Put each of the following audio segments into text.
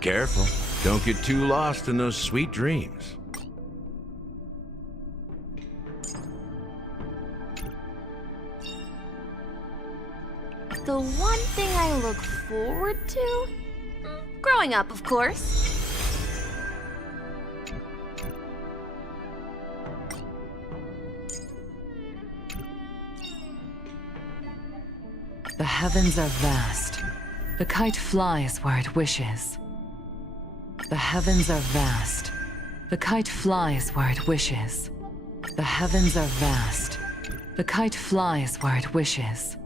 Careful. Don't get too lost in those sweet dreams. The one thing I look forward to? Growing up, of course. The heavens are vast. The kite flies where it wishes. The heavens are vast. The kite flies where it wishes. The heavens are vast. The kite flies where it wishes.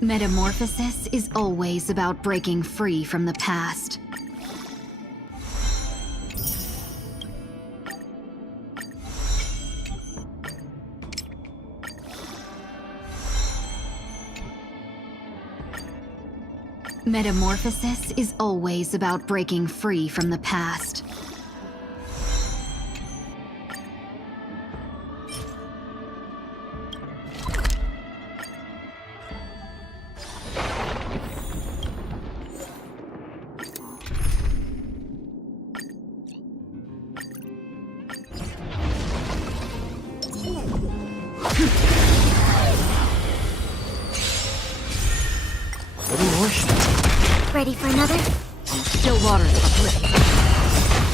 Metamorphosis is always about breaking free from the past. Metamorphosis is always about breaking free from the past. Ready for another? Still waters of oblivion.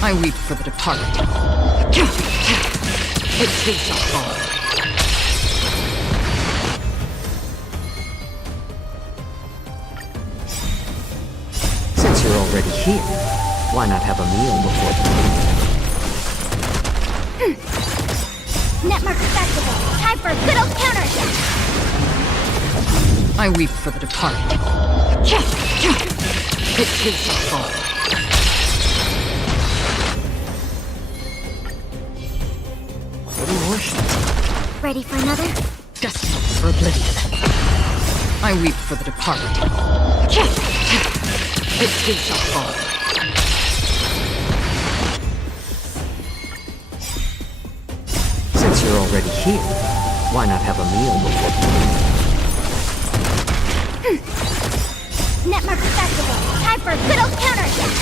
I weep for the departed. It too shall fall. Since you're already here, why not have a meal before the Netmark Festival! Time for a good old counterattack! I weep for the departed. It too shall fall. Ready for another? Destined for oblivion. I weep for the departed. It too shall fall. Since you're already here, why not have a meal before Netmark Festival! Time for a good old counterattack!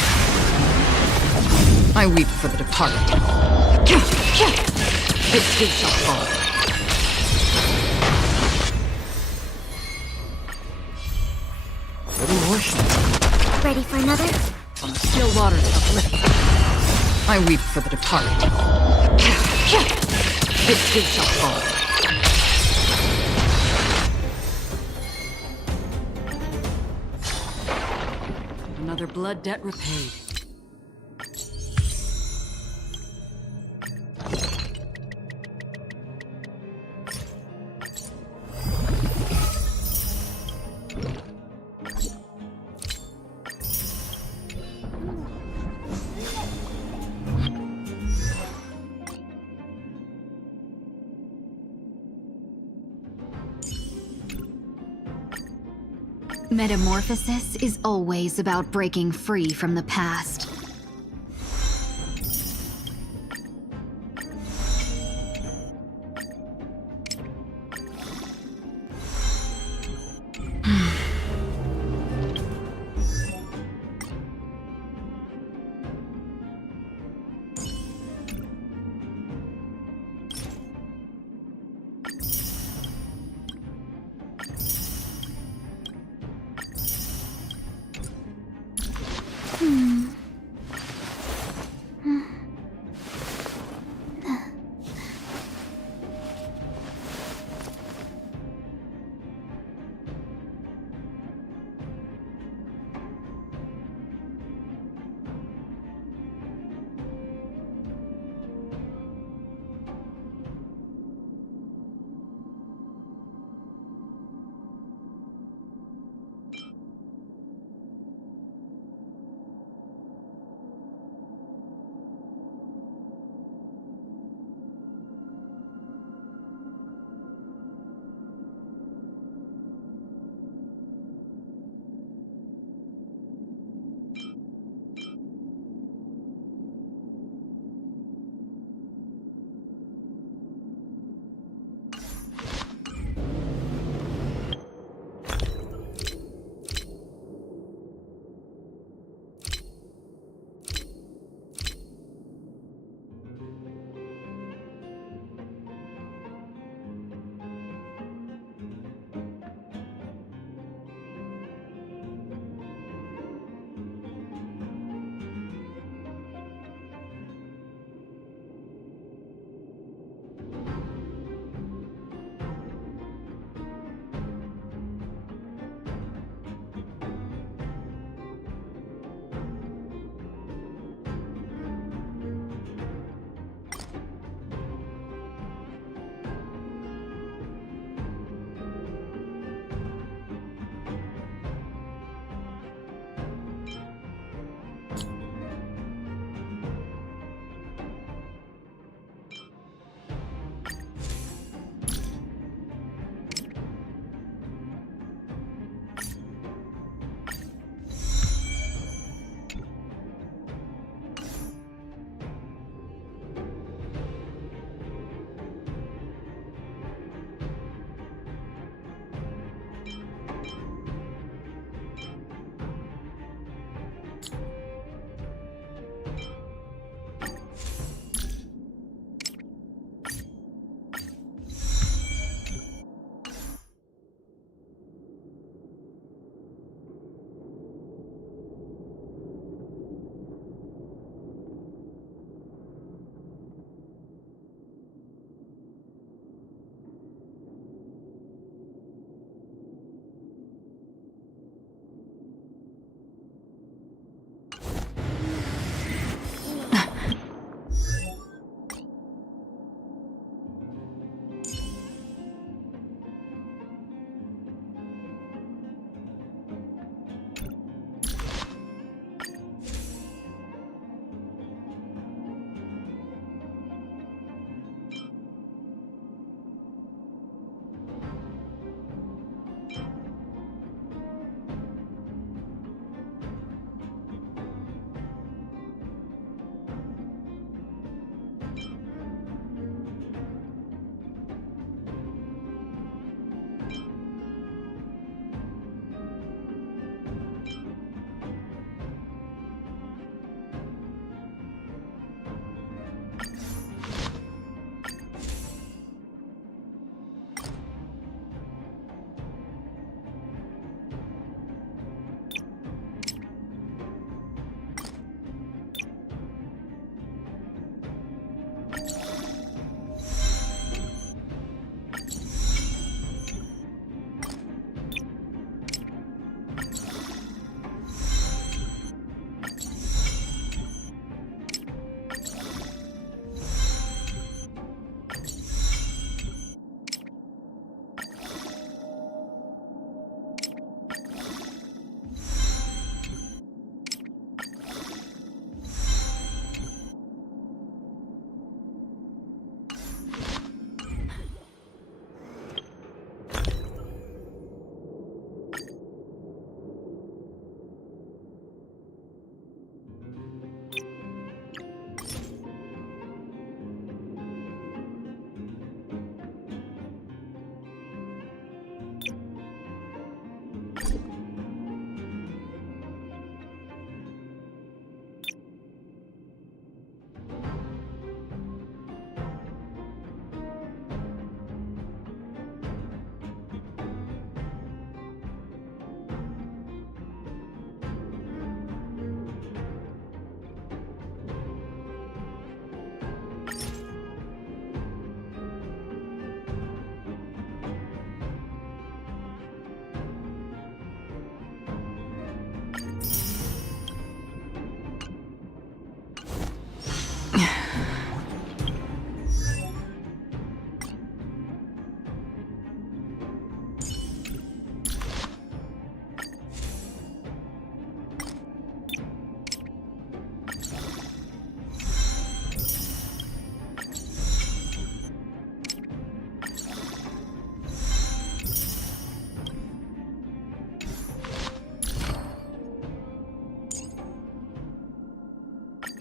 I weep for the departed. It too shall fall. Ready for another? From the still waters of oblivion. I weep for the departed. It too shall fall. Another blood debt repaid. Metamorphosis is always about breaking free from the past.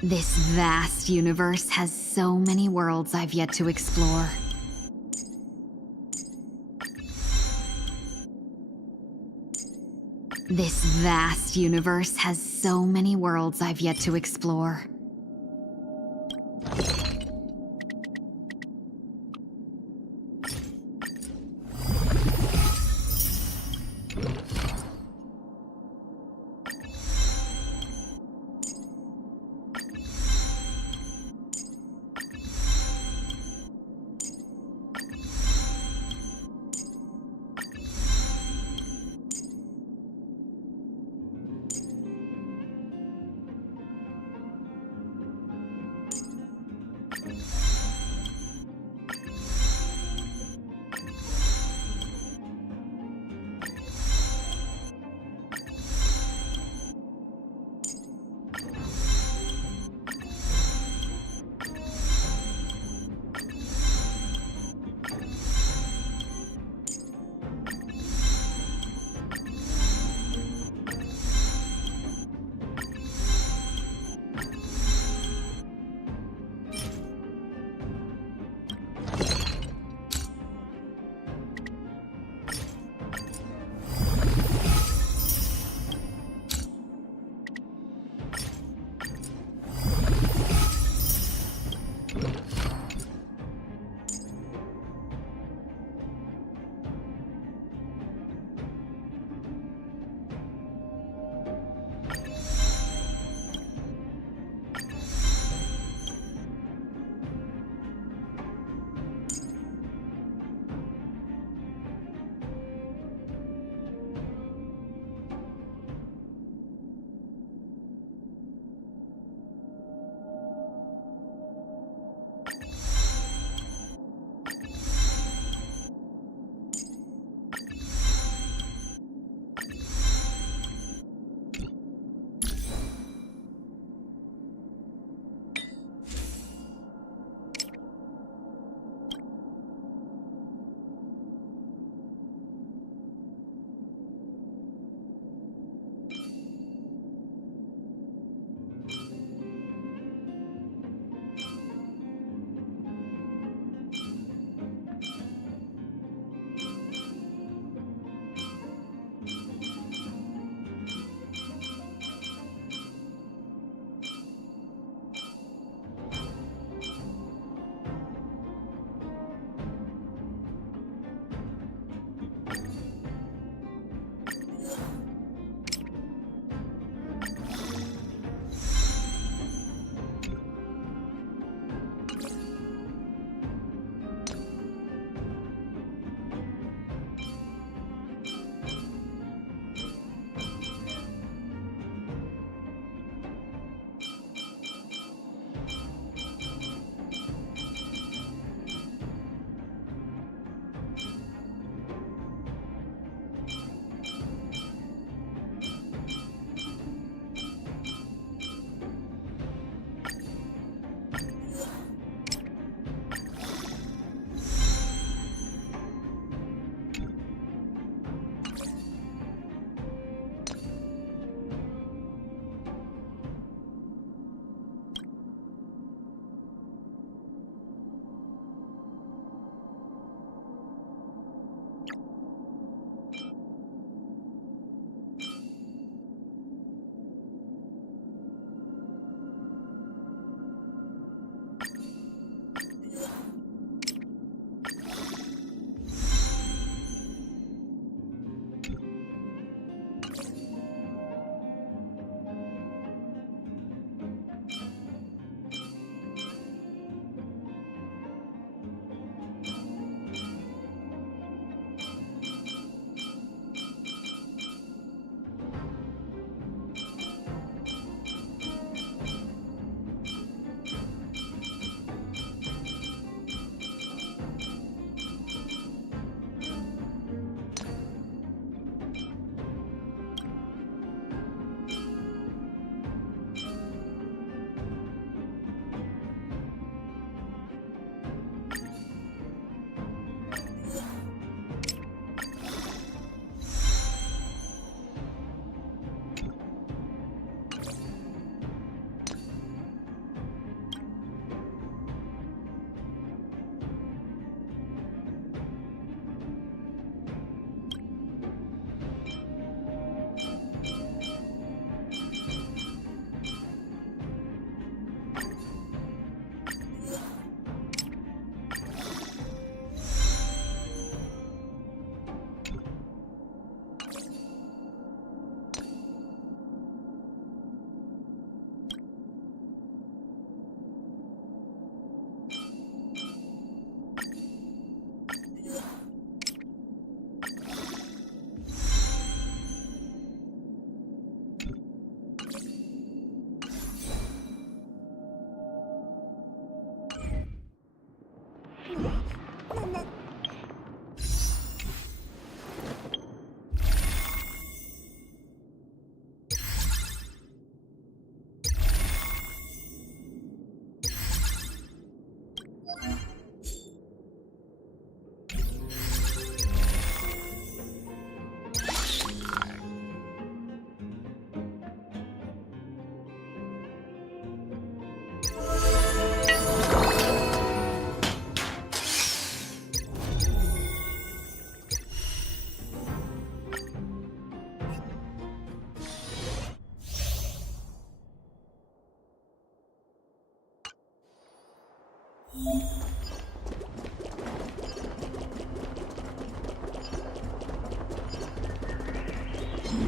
This vast universe has so many worlds I've yet to explore. This vast universe has so many worlds I've yet to explore.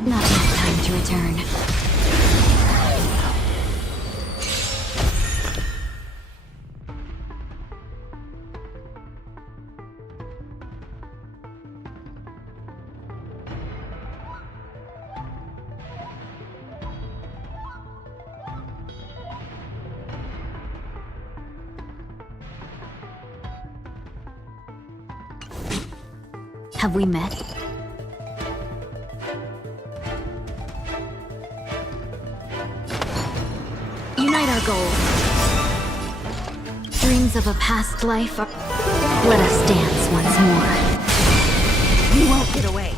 Not enough time to return. Have we met? Unite our goals. Dreams of a past life are... Let us dance once more. You won't get away.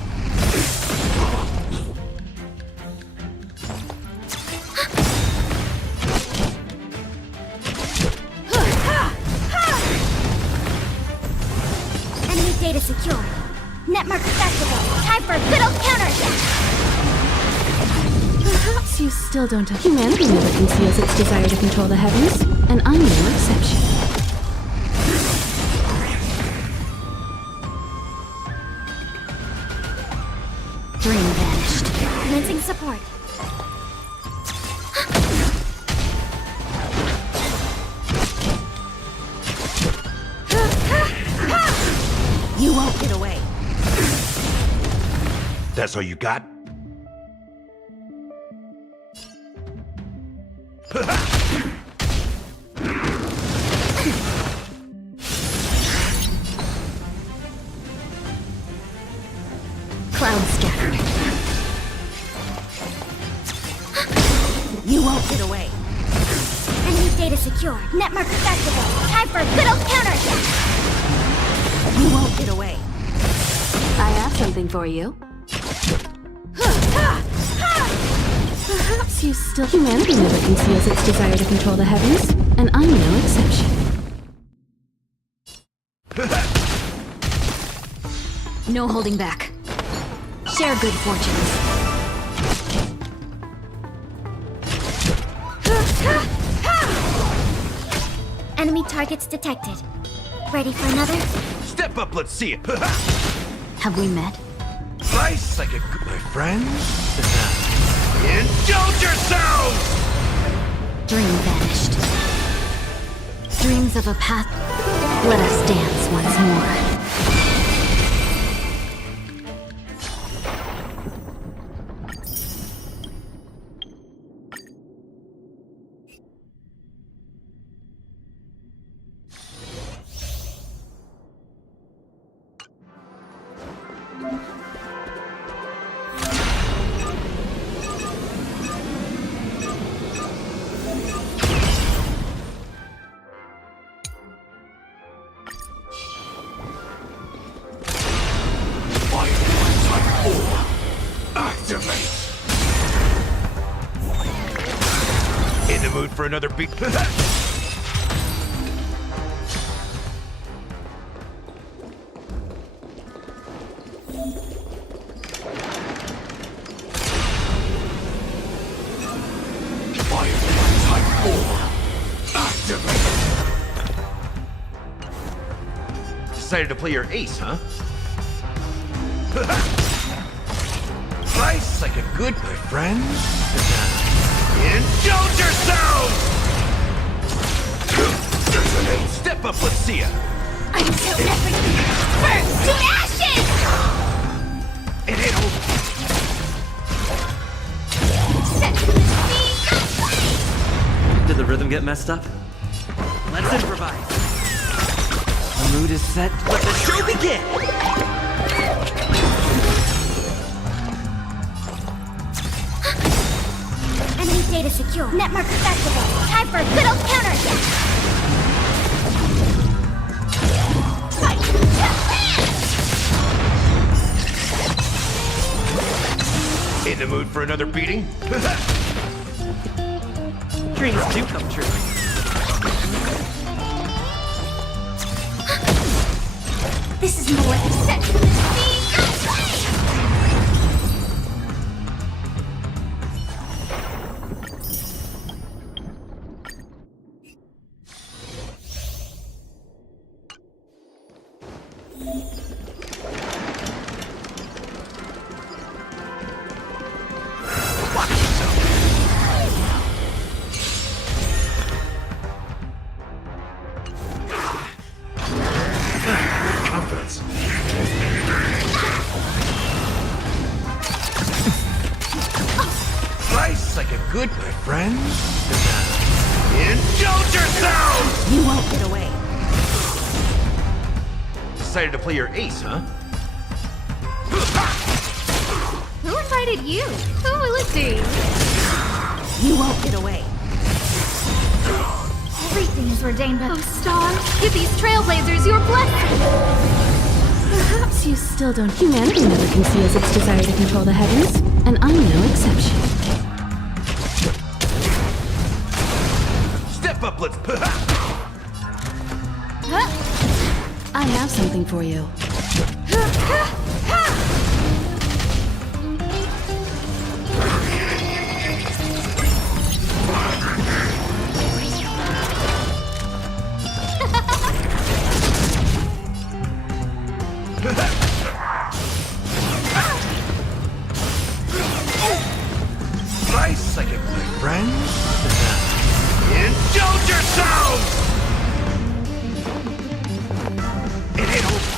Enemy data secure. Netmark activated. Time for a good old counterattack. Perhaps you still don't have... Humanity never conceals its desire to control the heavens, and I'm no exception. Dream vanished. Commencing support. You won't get away. That's all you got? Cloud scattered. You won't get away. Enemy data secure. Netmark activated. Time for a good old counterattack. You won't get away. I have something for you. Perhaps you still... Humanity never conceals its desire to control the heavens, and I'm no exception. No holding back. Share good fortunes. Enemy targets detected. Ready for another? Step up, let's see it. Have we met? Nice, like a good... My friends? Indulge yourselves! Dream vanished. Dreams of a path. Let us dance once more. Activate! In the mood for another beat? Decided to play your ace, huh? Nice, like a good... My friends? Indulge yourselves! Step up, let's see ya! Until everything burns to ashes! It ain't over. Set the scene aflame! Did the rhythm get messed up? Let's improvise. The mood is set. Let the show begin! Enemy data secure. Netmark activated. Time for a good old counterattack. Fight to land! In the mood for another beating? Dreams do come true. This is more than set the scene aflame! good, my friend. Indulge yourself! You won't get away. Decided to play your ace, huh? Who invited you? Who will it be? You won't get away. Everything is ordained by Oh, Star, give these trailblazers your blessing! Perhaps you still don't. Humanity never conceals its desire to control the heavens, and I'm no exception. Step up, let's... I have something for you. Nice psychic, my friend. Indulge yourselves! It ain't over.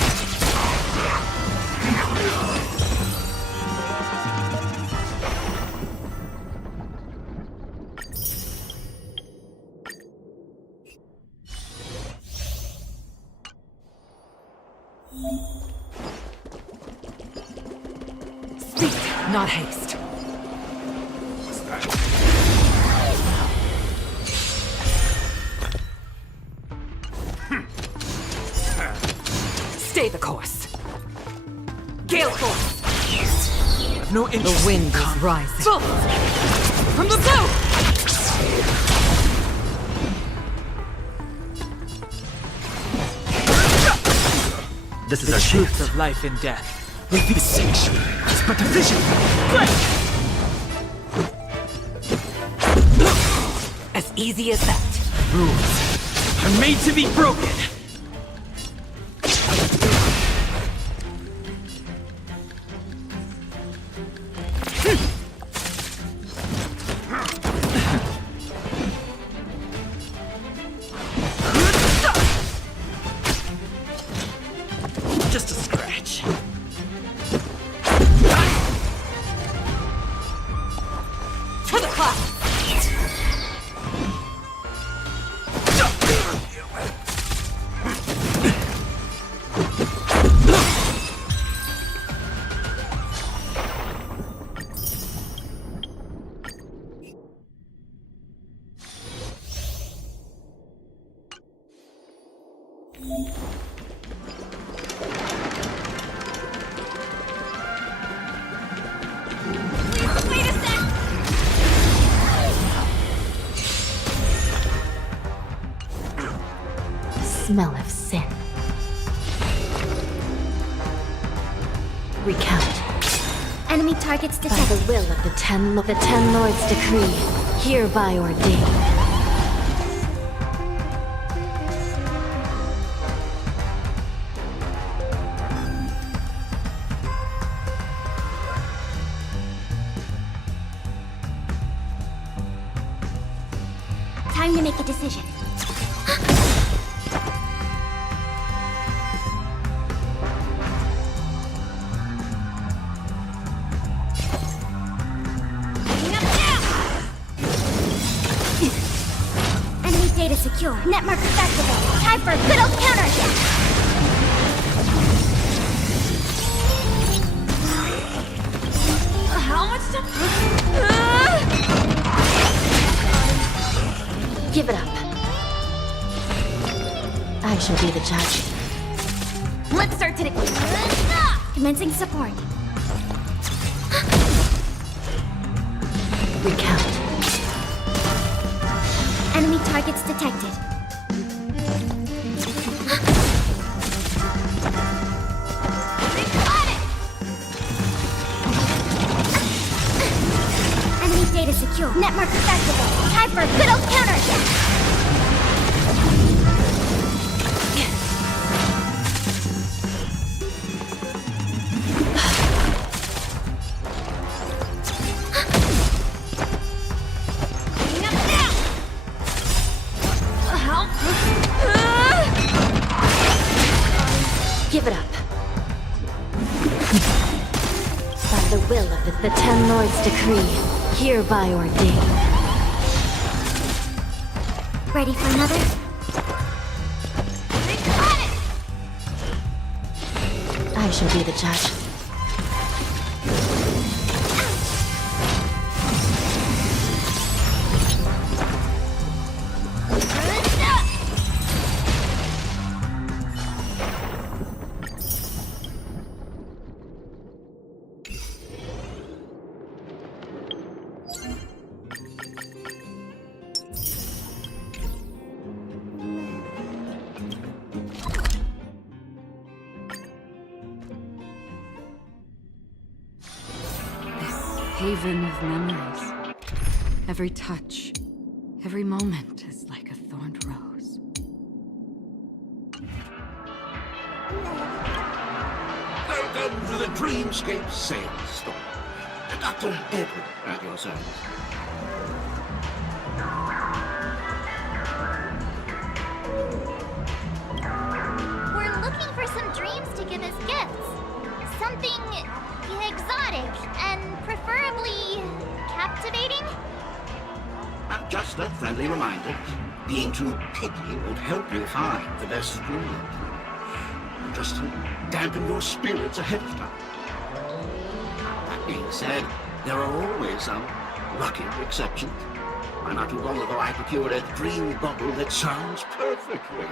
Speed, not haste. Stay the course. Gale force. I've no The interest in wind is rising. From the blue! This is the truth of life and death. Reveal the sanctuary. It's but a vision. Break! As easy as that. Rules are made to be broken. Just a scratch. To the clouds! Wait a sec! Smell of sin. Recount. Enemy targets By detected. the will of the Ten Lords' decree, hereby ordained. Time to make a decision. Picking up now! Enemy data secure. Net markers activated. Time for a good old counterattack. How much time? Give it up. I shall be the judge. Let's start today. Commencing support. Recount. Enemy targets detected. Enemy data secure. Net markers activated. Time for a good old counterattack. Picking up now. Give it up. By the will of the Ten Lords' decree, Hereby ordained. Ready for another? I shall be the judge. Haven of memories. Every touch, every moment is like a thorned rose. Welcome to the Dreamscape Sales Store. Dr. Edward at your service. We're looking for some dreams to give as gifts. Something exotic and preferably captivating. Just a friendly reminder. Being too picky won't help you find the best dream. Just to dampen your spirits ahead of time. That being said, there are always some lucky exceptions. Not too long ago, I procured a dream bubble that sounds perfectly.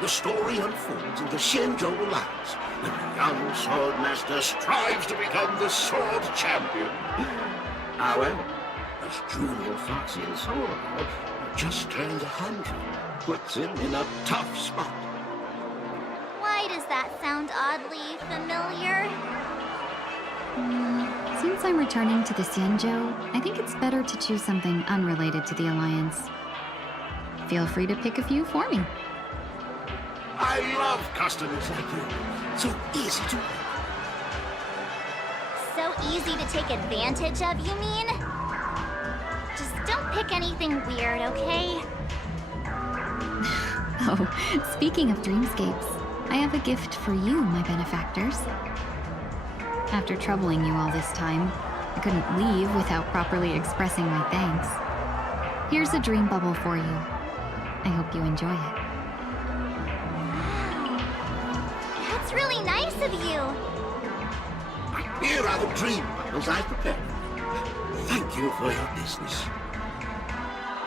The story unfolds in the Shenzhou Alliance, when a young swordmaster strives to become the sword champion. However, as Junior Fox's sword, who just turned 100, puts him in a tough spot. Why does that sound oddly familiar? Since I'm returning to the Xianzhou, I think it's better to choose something unrelated to the Alliance. Feel free to pick a few for me. I love customers like you. So easy to... So easy to take advantage of, you mean? Just don't pick anything weird, okay? Oh, speaking of dreamscapes, I have a gift for you, my benefactors. After troubling you all this time, I couldn't leave without properly expressing my thanks. Here's a dream bubble for you. I hope you enjoy it. That's really nice of you. Here are the dream bubbles I've prepared. Thank you for your business.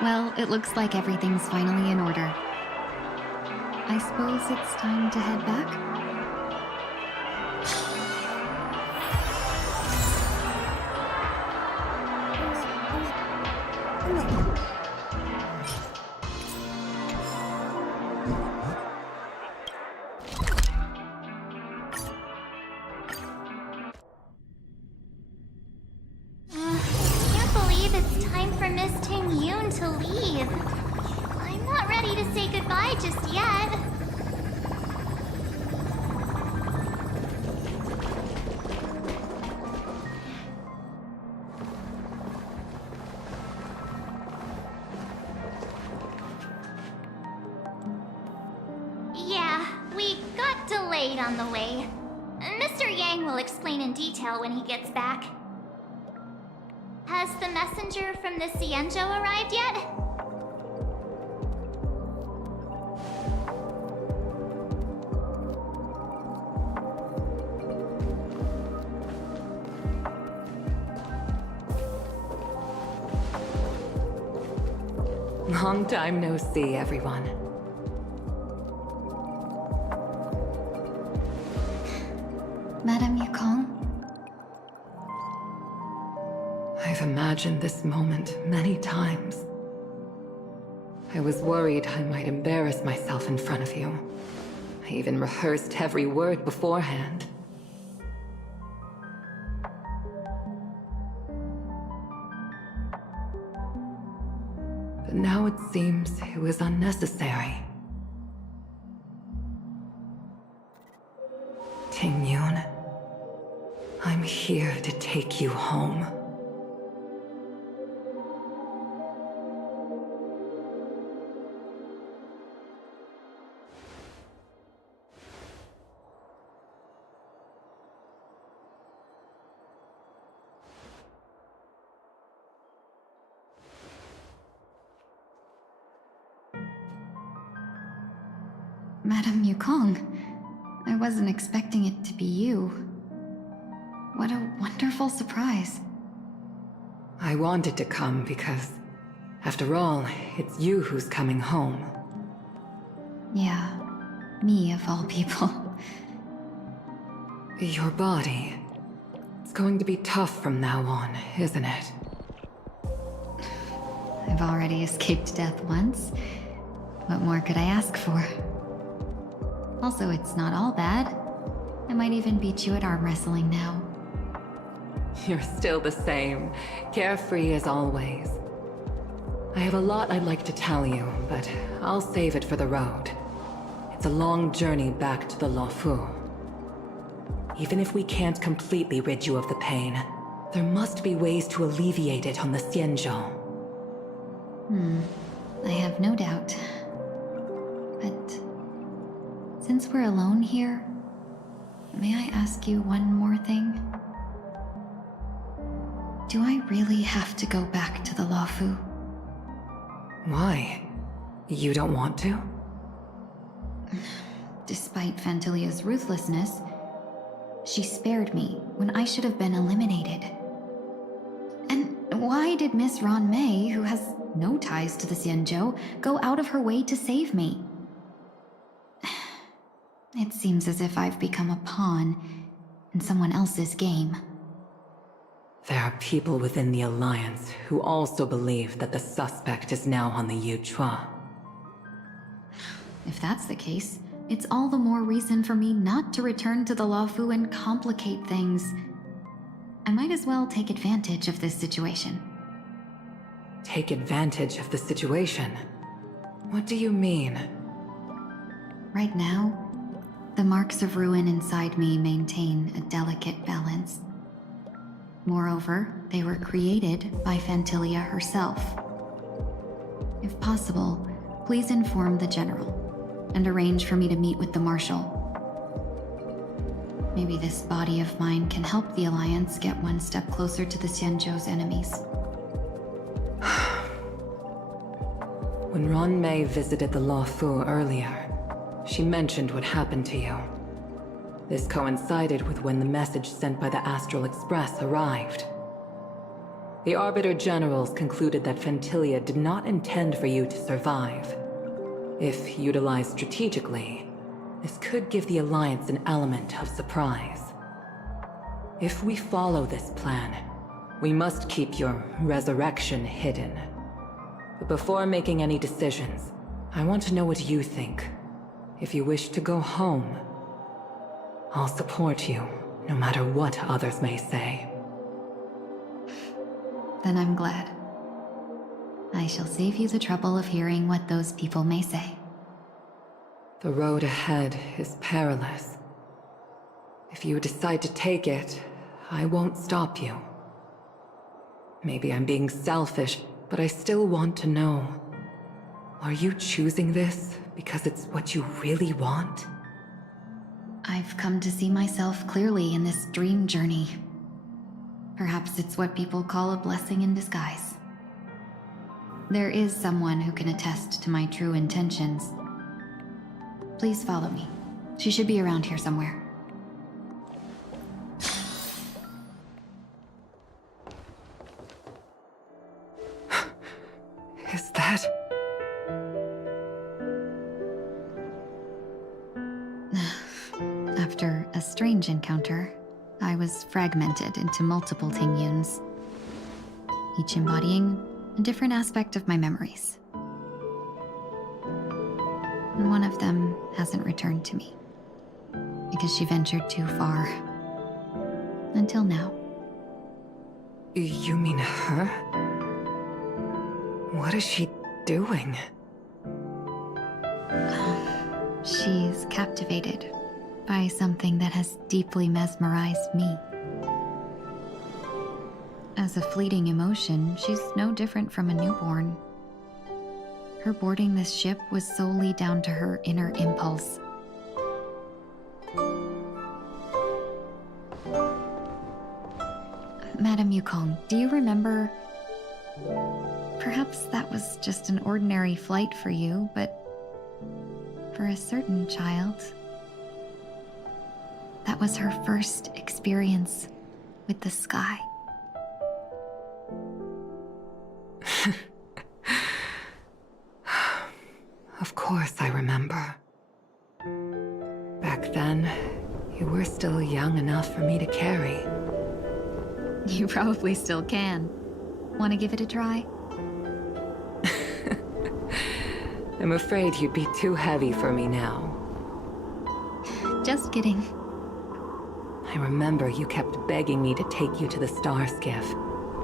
Well, it looks like everything's finally in order. I suppose it's time to head back? Can't believe it's time for Miss Ting Yoon to leave. I'm not ready to say goodbye just yet. Yeah, we got delayed on the way. Mr. Yang will explain in detail when he gets back. Has the messenger from the Xianzhou arrived yet? Long time no see, everyone. Madame Yukong? I've imagined this moment many times. I was worried I might embarrass myself in front of you. I even rehearsed every word beforehand. But now it seems it was unnecessary. Ting Yun, I'm here to take you home. Madame Yukong. I wasn't expecting it to be you. What a wonderful surprise. I wanted to come because, after all, it's you who's coming home. Yeah, me of all people. Your body. It's going to be tough from now on, isn't it? I've already escaped death once. What more could I ask for? Also, it's not all bad. I might even beat you at arm wrestling now. You're still the same, carefree as always. I have a lot I'd like to tell you, but I'll save it for the road. It's a long journey back to the Luofu. Even if we can't completely rid you of the pain, there must be ways to alleviate it on the Xianzhou. I have no doubt. But since we're alone here, may I ask you one more thing? Do I really have to go back to the Luofu? Why? You don't want to? Despite Fantilia's ruthlessness, she spared me when I should have been eliminated. And why did Miss Ron Mei, who has no ties to the Xianzhou, go out of her way to save me? It seems as if I've become a pawn in someone else's game. There are people within the Alliance who also believe that the suspect is now on the Yuchua. If that's the case, it's all the more reason for me not to return to the Luofu and complicate things. I might as well take advantage of this situation. Take advantage of the situation? What do you mean? Right now, the marks of ruin inside me maintain a delicate balance. Moreover, they were created by Fantilia herself. If possible, please inform the General and arrange for me to meet with the Marshal. Maybe this body of mine can help the Alliance get one step closer to the Xianzhou's enemies. When Ron Mei visited the Luofu earlier, she mentioned what happened to you. This coincided with when the message sent by the Astral Express arrived. The Arbiter Generals concluded that Fantilia did not intend for you to survive. If utilized strategically, this could give the Alliance an element of surprise. If we follow this plan, we must keep your resurrection hidden. But before making any decisions, I want to know what you think. If you wish to go home, I'll support you, no matter what others may say. Then I'm glad. I shall save you the trouble of hearing what those people may say. The road ahead is perilous. If you decide to take it, I won't stop you. Maybe I'm being selfish, but I still want to know. Are you choosing this because it's what you really want? I've come to see myself clearly in this dream journey. Perhaps it's what people call a blessing in disguise. There is someone who can attest to my true intentions. Please follow me. She should be around here somewhere. Is that... After a strange encounter, I was fragmented into multiple Tingyuns, each embodying a different aspect of my memories. And one of them hasn't returned to me, because she ventured too far. Until now. You mean her? What is she doing? She's captivated by something that has deeply mesmerized me. As a fleeting emotion, she's no different from a newborn. Her boarding this ship was solely down to her inner impulse. Madame Yukong, do you remember? Perhaps that was just an ordinary flight for you, but for a certain child, that was her first experience with the sky. Of course I remember. Back then, you were still young enough for me to carry. You probably still can. Want to give it a try? I'm afraid you'd be too heavy for me now. Just kidding. I remember you kept begging me to take you to the star skiff,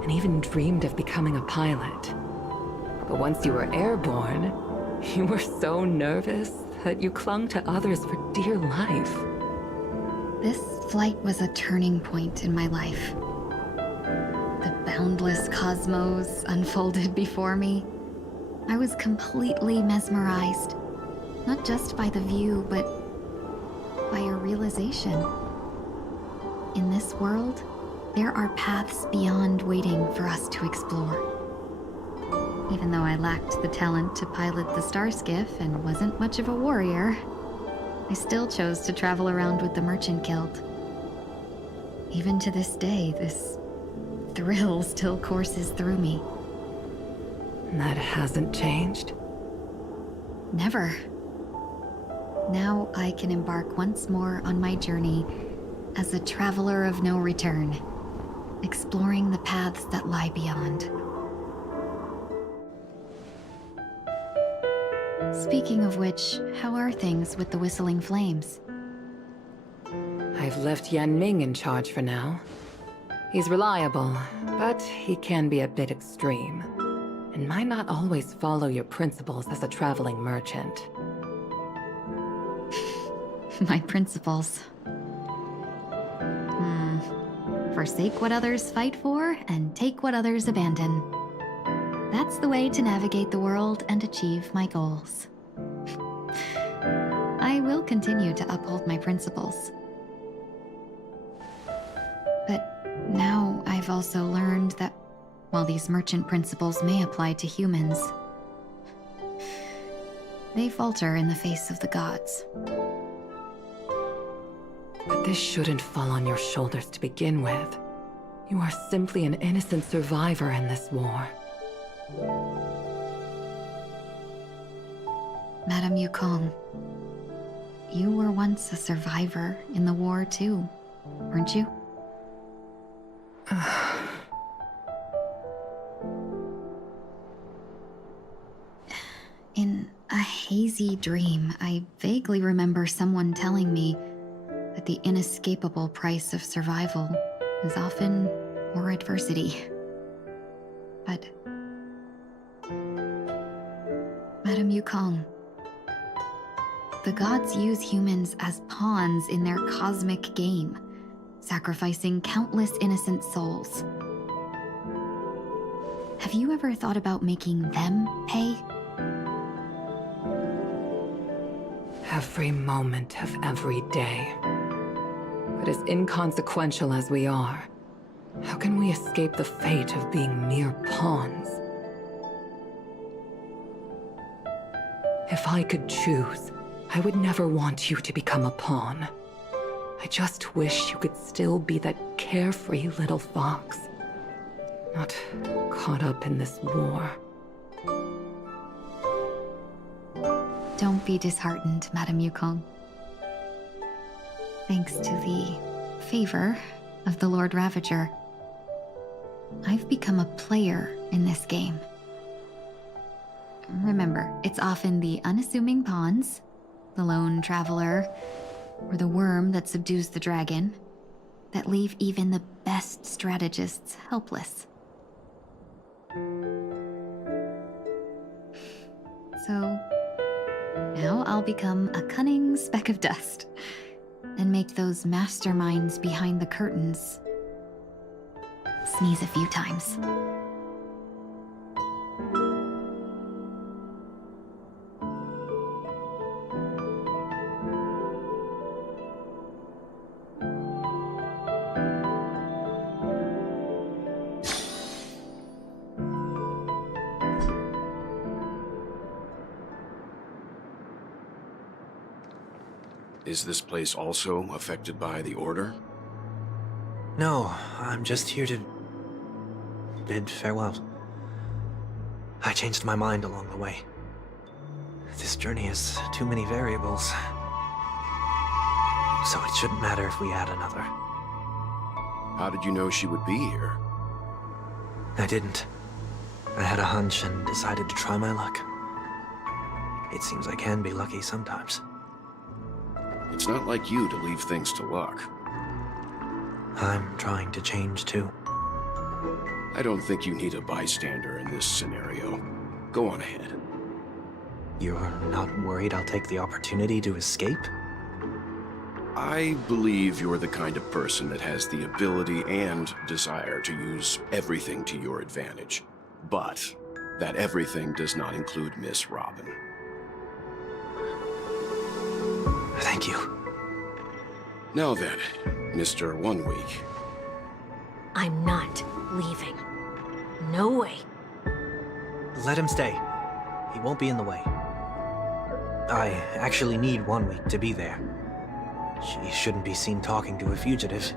and even dreamed of becoming a pilot. But once you were airborne, you were so nervous that you clung to others for dear life. This flight was a turning point in my life. The boundless cosmos unfolded before me. I was completely mesmerized, not just by the view, but by a realization. In this world, there are paths beyond waiting for us to explore. Even though I lacked the talent to pilot the star skiff and wasn't much of a warrior, I still chose to travel around with the Merchant Guild. Even to this day, this thrill still courses through me. That hasn't changed? Never. Now I can embark once more on my journey as a traveler of no return, exploring the paths that lie beyond. Speaking of which, how are things with the Whistling Flames? I've left Yan Ming in charge for now. He's reliable, but he can be a bit extreme, and might not always follow your principles as a traveling merchant. My principles. Forsake what others fight for, and take what others abandon. That's the way to navigate the world and achieve my goals. I will continue to uphold my principles. But now I've also learned that while these merchant principles may apply to humans, they falter in the face of the gods. But this shouldn't fall on your shoulders to begin with. You are simply an innocent survivor in this war. Madame Yukong, you were once a survivor in the war too, weren't you? In a hazy dream, I vaguely remember someone telling me that the inescapable price of survival is often more adversity. But Madame Yukong, the gods use humans as pawns in their cosmic game, sacrificing countless innocent souls. Have you ever thought about making them pay? Every moment of every day. But as inconsequential as we are, how can we escape the fate of being mere pawns? If I could choose, I would never want you to become a pawn. I just wish you could still be that carefree little fox, not caught up in this war. Don't be disheartened, Madame Yukong. Thanks to the favor of the Lord Ravager, I've become a player in this game. Remember, it's often the unassuming pawns, the lone traveler, or the worm that subdues the dragon, that leave even the best strategists helpless. So, now I'll become a cunning speck of dust, and make those masterminds behind the curtains sneeze a few times. Is this place also affected by the Order? No, I'm just here to bid farewell. I changed my mind along the way. This journey has too many variables. So it shouldn't matter if we add another. How did you know she would be here? I didn't. I had a hunch and decided to try my luck. It seems I can be lucky sometimes. It's not like you to leave things to luck. I'm trying to change too. I don't think you need a bystander in this scenario. Go on ahead. You're not worried I'll take the opportunity to escape? I believe you're the kind of person that has the ability and desire to use everything to your advantage. But that everything does not include Miss Robin. Thank you. Now then, Mr. 1 Week. I'm not leaving. No way. Let him stay. He won't be in the way. I actually need 1 week to be there. She shouldn't be seen talking to a fugitive,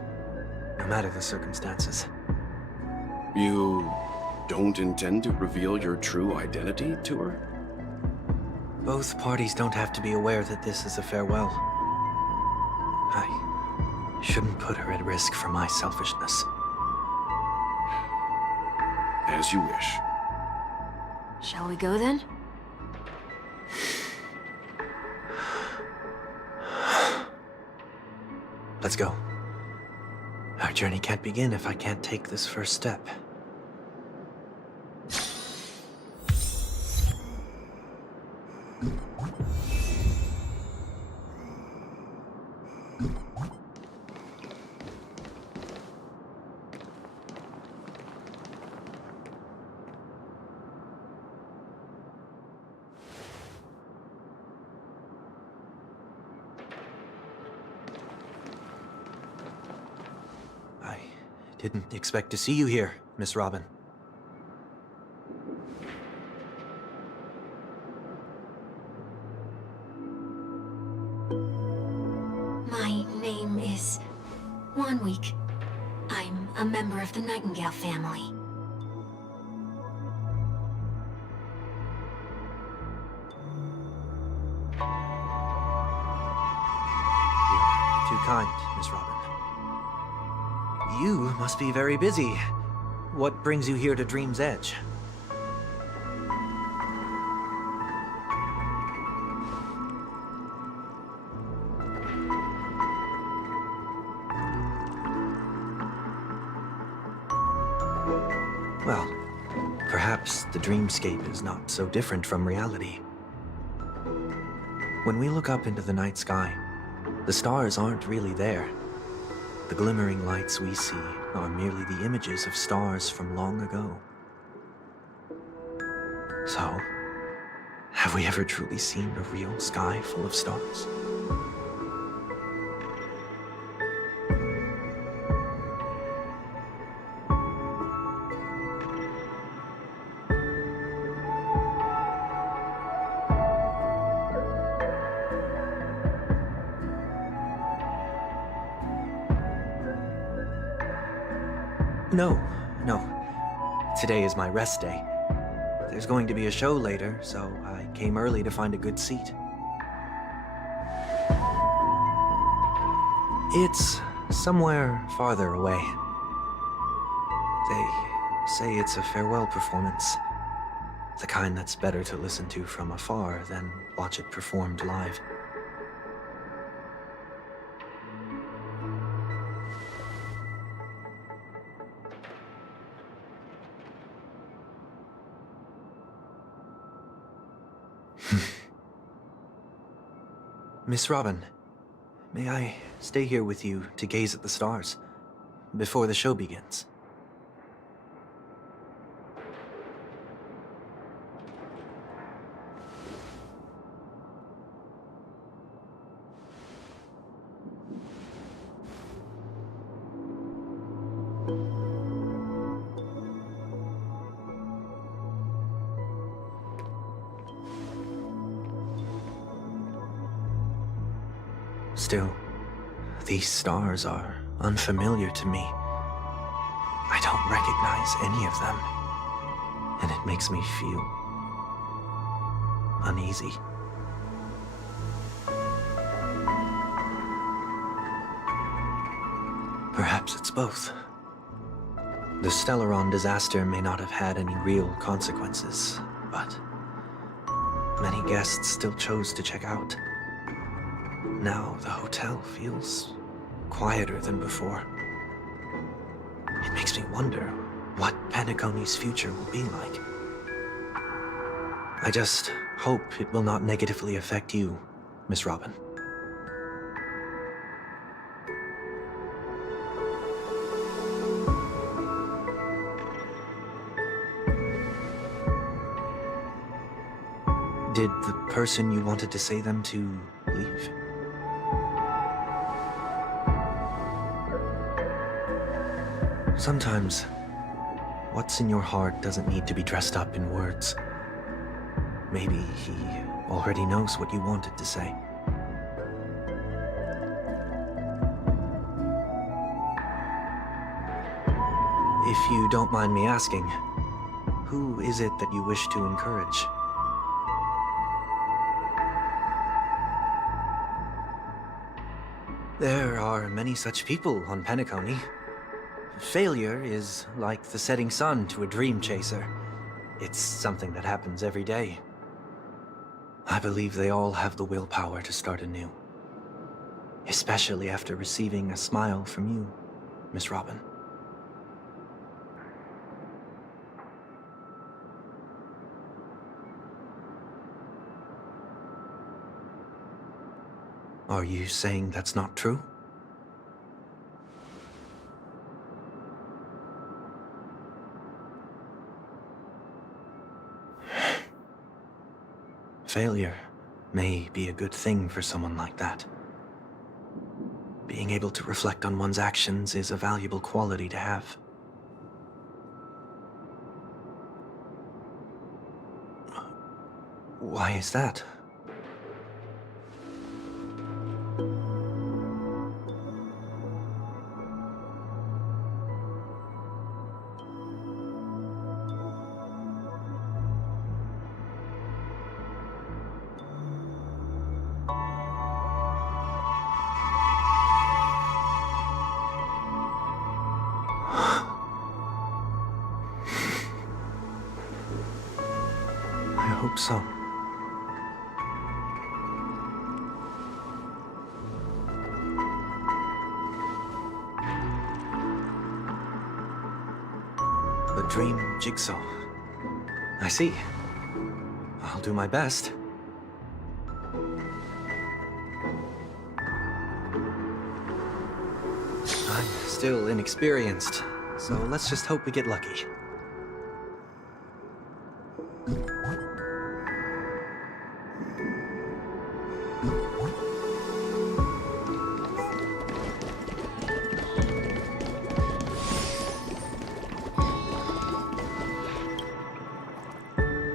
no matter the circumstances. You don't intend to reveal your true identity to her? Both parties don't have to be aware that this is a farewell. I shouldn't put her at risk for my selfishness. As you wish. Shall we go then? Let's go. Our journey can't begin if I can't take this first step. I didn't expect to see you here, Miss Robin. My name is 1 Week. I'm a member of the Nightingale family. You're too kind, Miss Robin. You must be very busy. What brings you here to Dream's Edge? Well, perhaps the dreamscape is not so different from reality. When we look up into the night sky, the stars aren't really there. The glimmering lights we see are merely the images of stars from long ago. So, have we ever truly seen a real sky full of stars? No. Today is my rest day. There's going to be a show later, so I came early to find a good seat. It's somewhere farther away. They say it's a farewell performance. The kind that's better to listen to from afar than watch it performed live. Miss Robin, may I stay here with you to gaze at the stars before the show begins? Still, these stars are unfamiliar to me. I don't recognize any of them, and it makes me feel uneasy. Perhaps it's both. The Stellaron disaster may not have had any real consequences, but many guests still chose to check out. Now the hotel feels quieter than before. It makes me wonder what Penacony's future will be like. I just hope it will not negatively affect you, Miss Robin. Did the person you wanted to say them to leave? Sometimes, what's in your heart doesn't need to be dressed up in words. Maybe he already knows what you wanted to say. If you don't mind me asking, who is it that you wish to encourage? There are many such people on Penacony. Failure is like the setting sun to a dream chaser. It's something that happens every day. I believe they all have the willpower to start anew. Especially after receiving a smile from you, Miss Robin. Are you saying that's not true? Failure may be a good thing for someone like that. Being able to reflect on one's actions is a valuable quality to have. Why is that? I hope so. A dream jigsaw. I see. I'll do my best. I'm still inexperienced, so let's just hope we get lucky.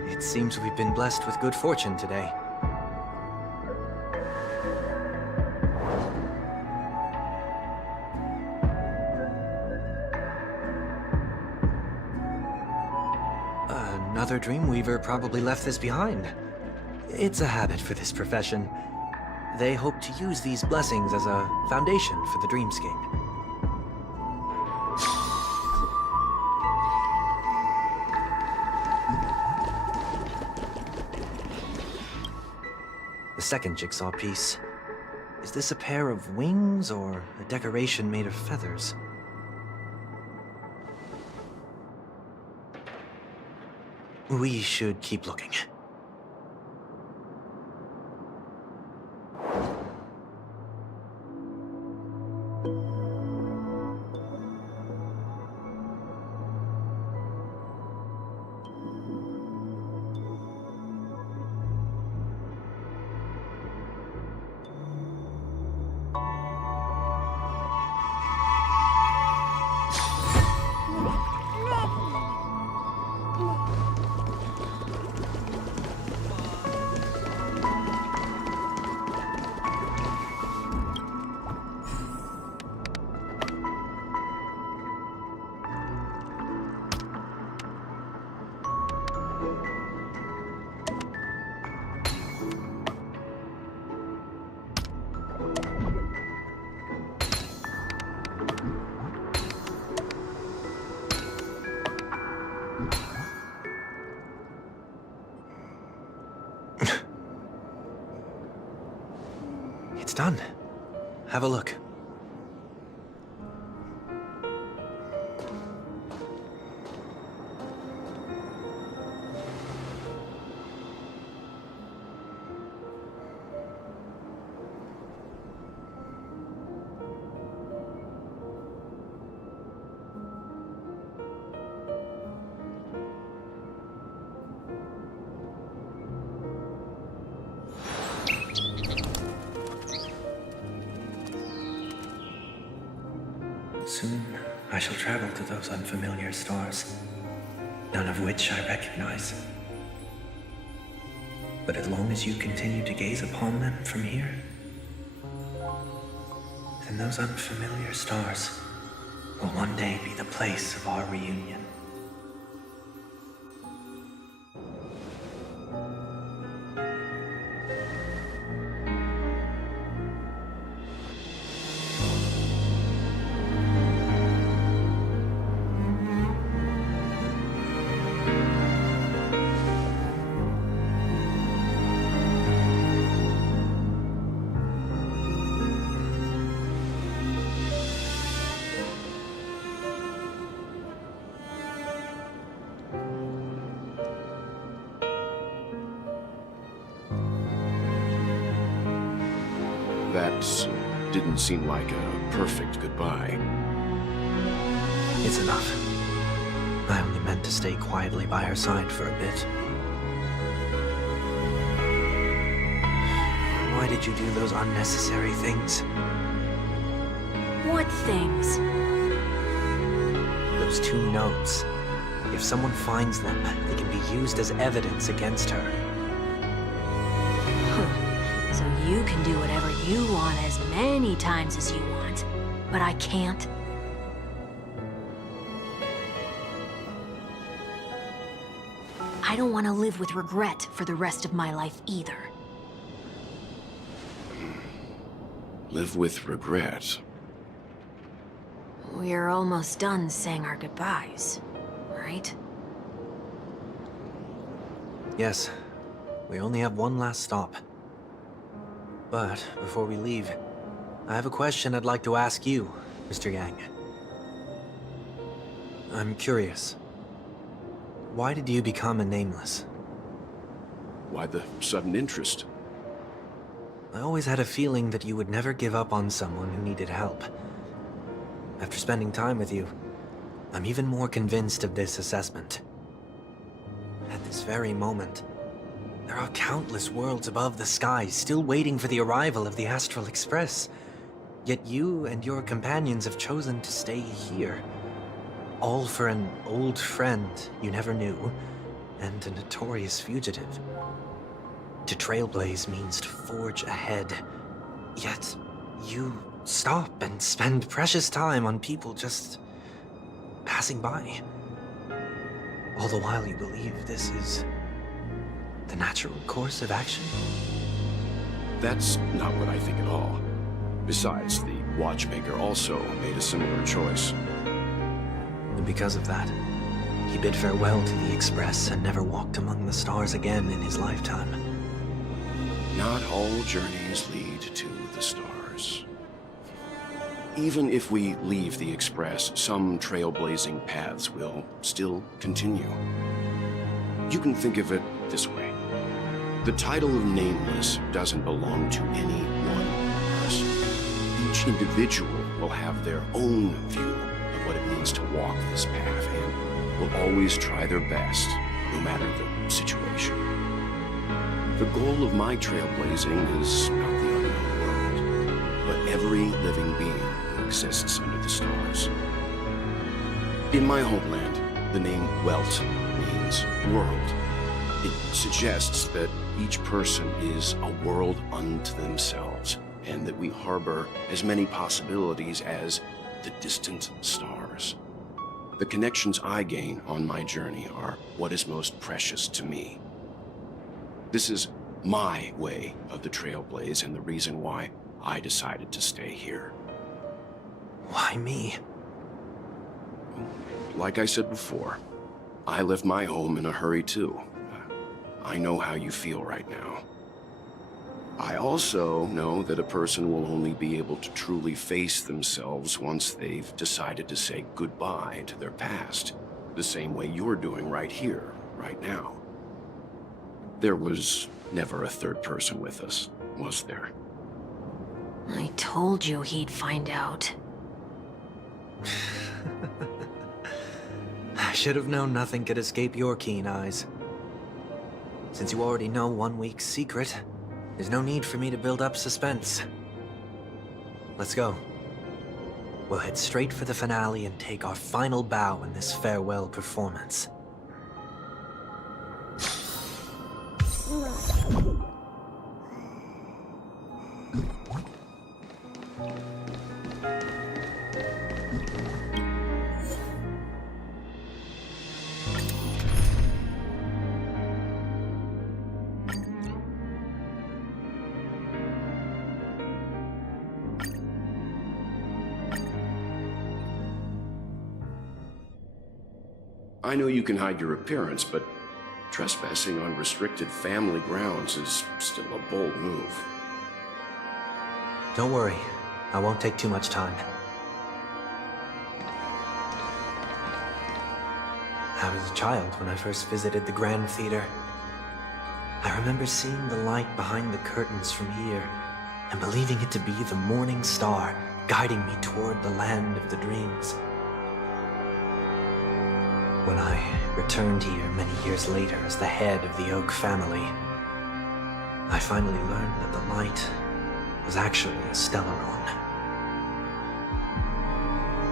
It seems we've been blessed with good fortune today. Another Dreamweaver probably left this behind. It's a habit for this profession. They hope to use these blessings as a foundation for the dreamscape. The second jigsaw piece. Is this a pair of wings or a decoration made of feathers? We should keep looking. done. Have a look. Soon, I shall travel to those unfamiliar stars, none of which I recognize. But as long as you continue to gaze upon them from here, then those unfamiliar stars will one day be the place of our reunion. That didn't seem like a perfect goodbye. It's enough. I only meant to stay quietly by her side for a bit. Why did you do those unnecessary things? What things? Those 2 notes. If someone finds them, they can be used as evidence against her. So you can do whatever you want as many times as you want, but I can't. I don't want to live with regret for the rest of my life either. Live with regret. We're almost done saying our goodbyes, right? Yes. We only have one last stop. But before we leave, I have a question I'd like to ask you, Mr. Yang. I'm curious. Why did you become a Nameless? Why the sudden interest? I always had a feeling that you would never give up on someone who needed help. After spending time with you, I'm even more convinced of this assessment. At this very moment, there are countless worlds above the sky still waiting for the arrival of the Astral Express. Yet you and your companions have chosen to stay here. All for an old friend you never knew, and a notorious fugitive. To trailblaze means to forge ahead. Yet, you stop and spend precious time on people just passing by. All the while you believe this is the natural course of action? That's not what I think at all. Besides, the watchmaker also made a similar choice. And because of that, he bid farewell to the Express and never walked among the stars again in his lifetime. Not all journeys lead to the stars. Even if we leave the Express, some trailblazing paths will still continue. You can think of it this way. The title of Nameless doesn't belong to any one person. Each individual will have their own view of what it means to walk this path and will always try their best, no matter the situation. The goal of my trailblazing is not the unknown world, but every living being who exists under the stars. In my homeland, the name Welt means world. It suggests that each person is a world unto themselves, and that we harbor as many possibilities as the distant stars. The connections I gain on my journey are what is most precious to me. This is my way of the trailblaze and the reason why I decided to stay here. Why me? Like I said before, I left my home in a hurry too. I know how you feel right now. I also know that a person will only be able to truly face themselves once they've decided to say goodbye to their past, the same way you're doing right here, right now. There was never a third person with us, was there? I told you he'd find out. I should have known nothing could escape your keen eyes. Since you already know 1 week's secret, there's no need for me to build up suspense. Let's go. We'll head straight for the finale and take our final bow in this farewell performance. I know you can hide your appearance, but trespassing on restricted family grounds is still a bold move. Don't worry, I won't take too much time. I was a child when I first visited the Grand Theater. I remember seeing the light behind the curtains from here and believing it to be the morning star guiding me toward the land of the dreams. When I returned here many years later as the head of the Oak family, I finally learned that the light was actually a Stellaron.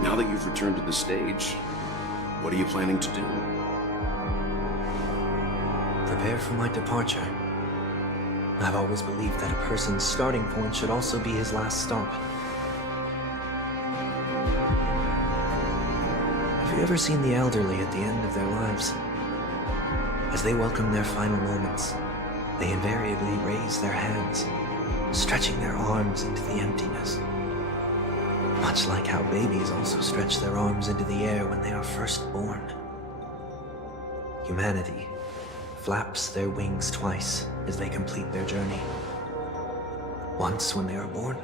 Now that you've returned to the stage, what are you planning to do? Prepare for my departure. I've always believed that a person's starting point should also be his last stop. Have you ever seen the elderly at the end of their lives? As they welcome their final moments, they invariably raise their hands, stretching their arms into the emptiness. Much like how babies also stretch their arms into the air when they are first born. Humanity flaps their wings twice as they complete their journey. Once when they are born,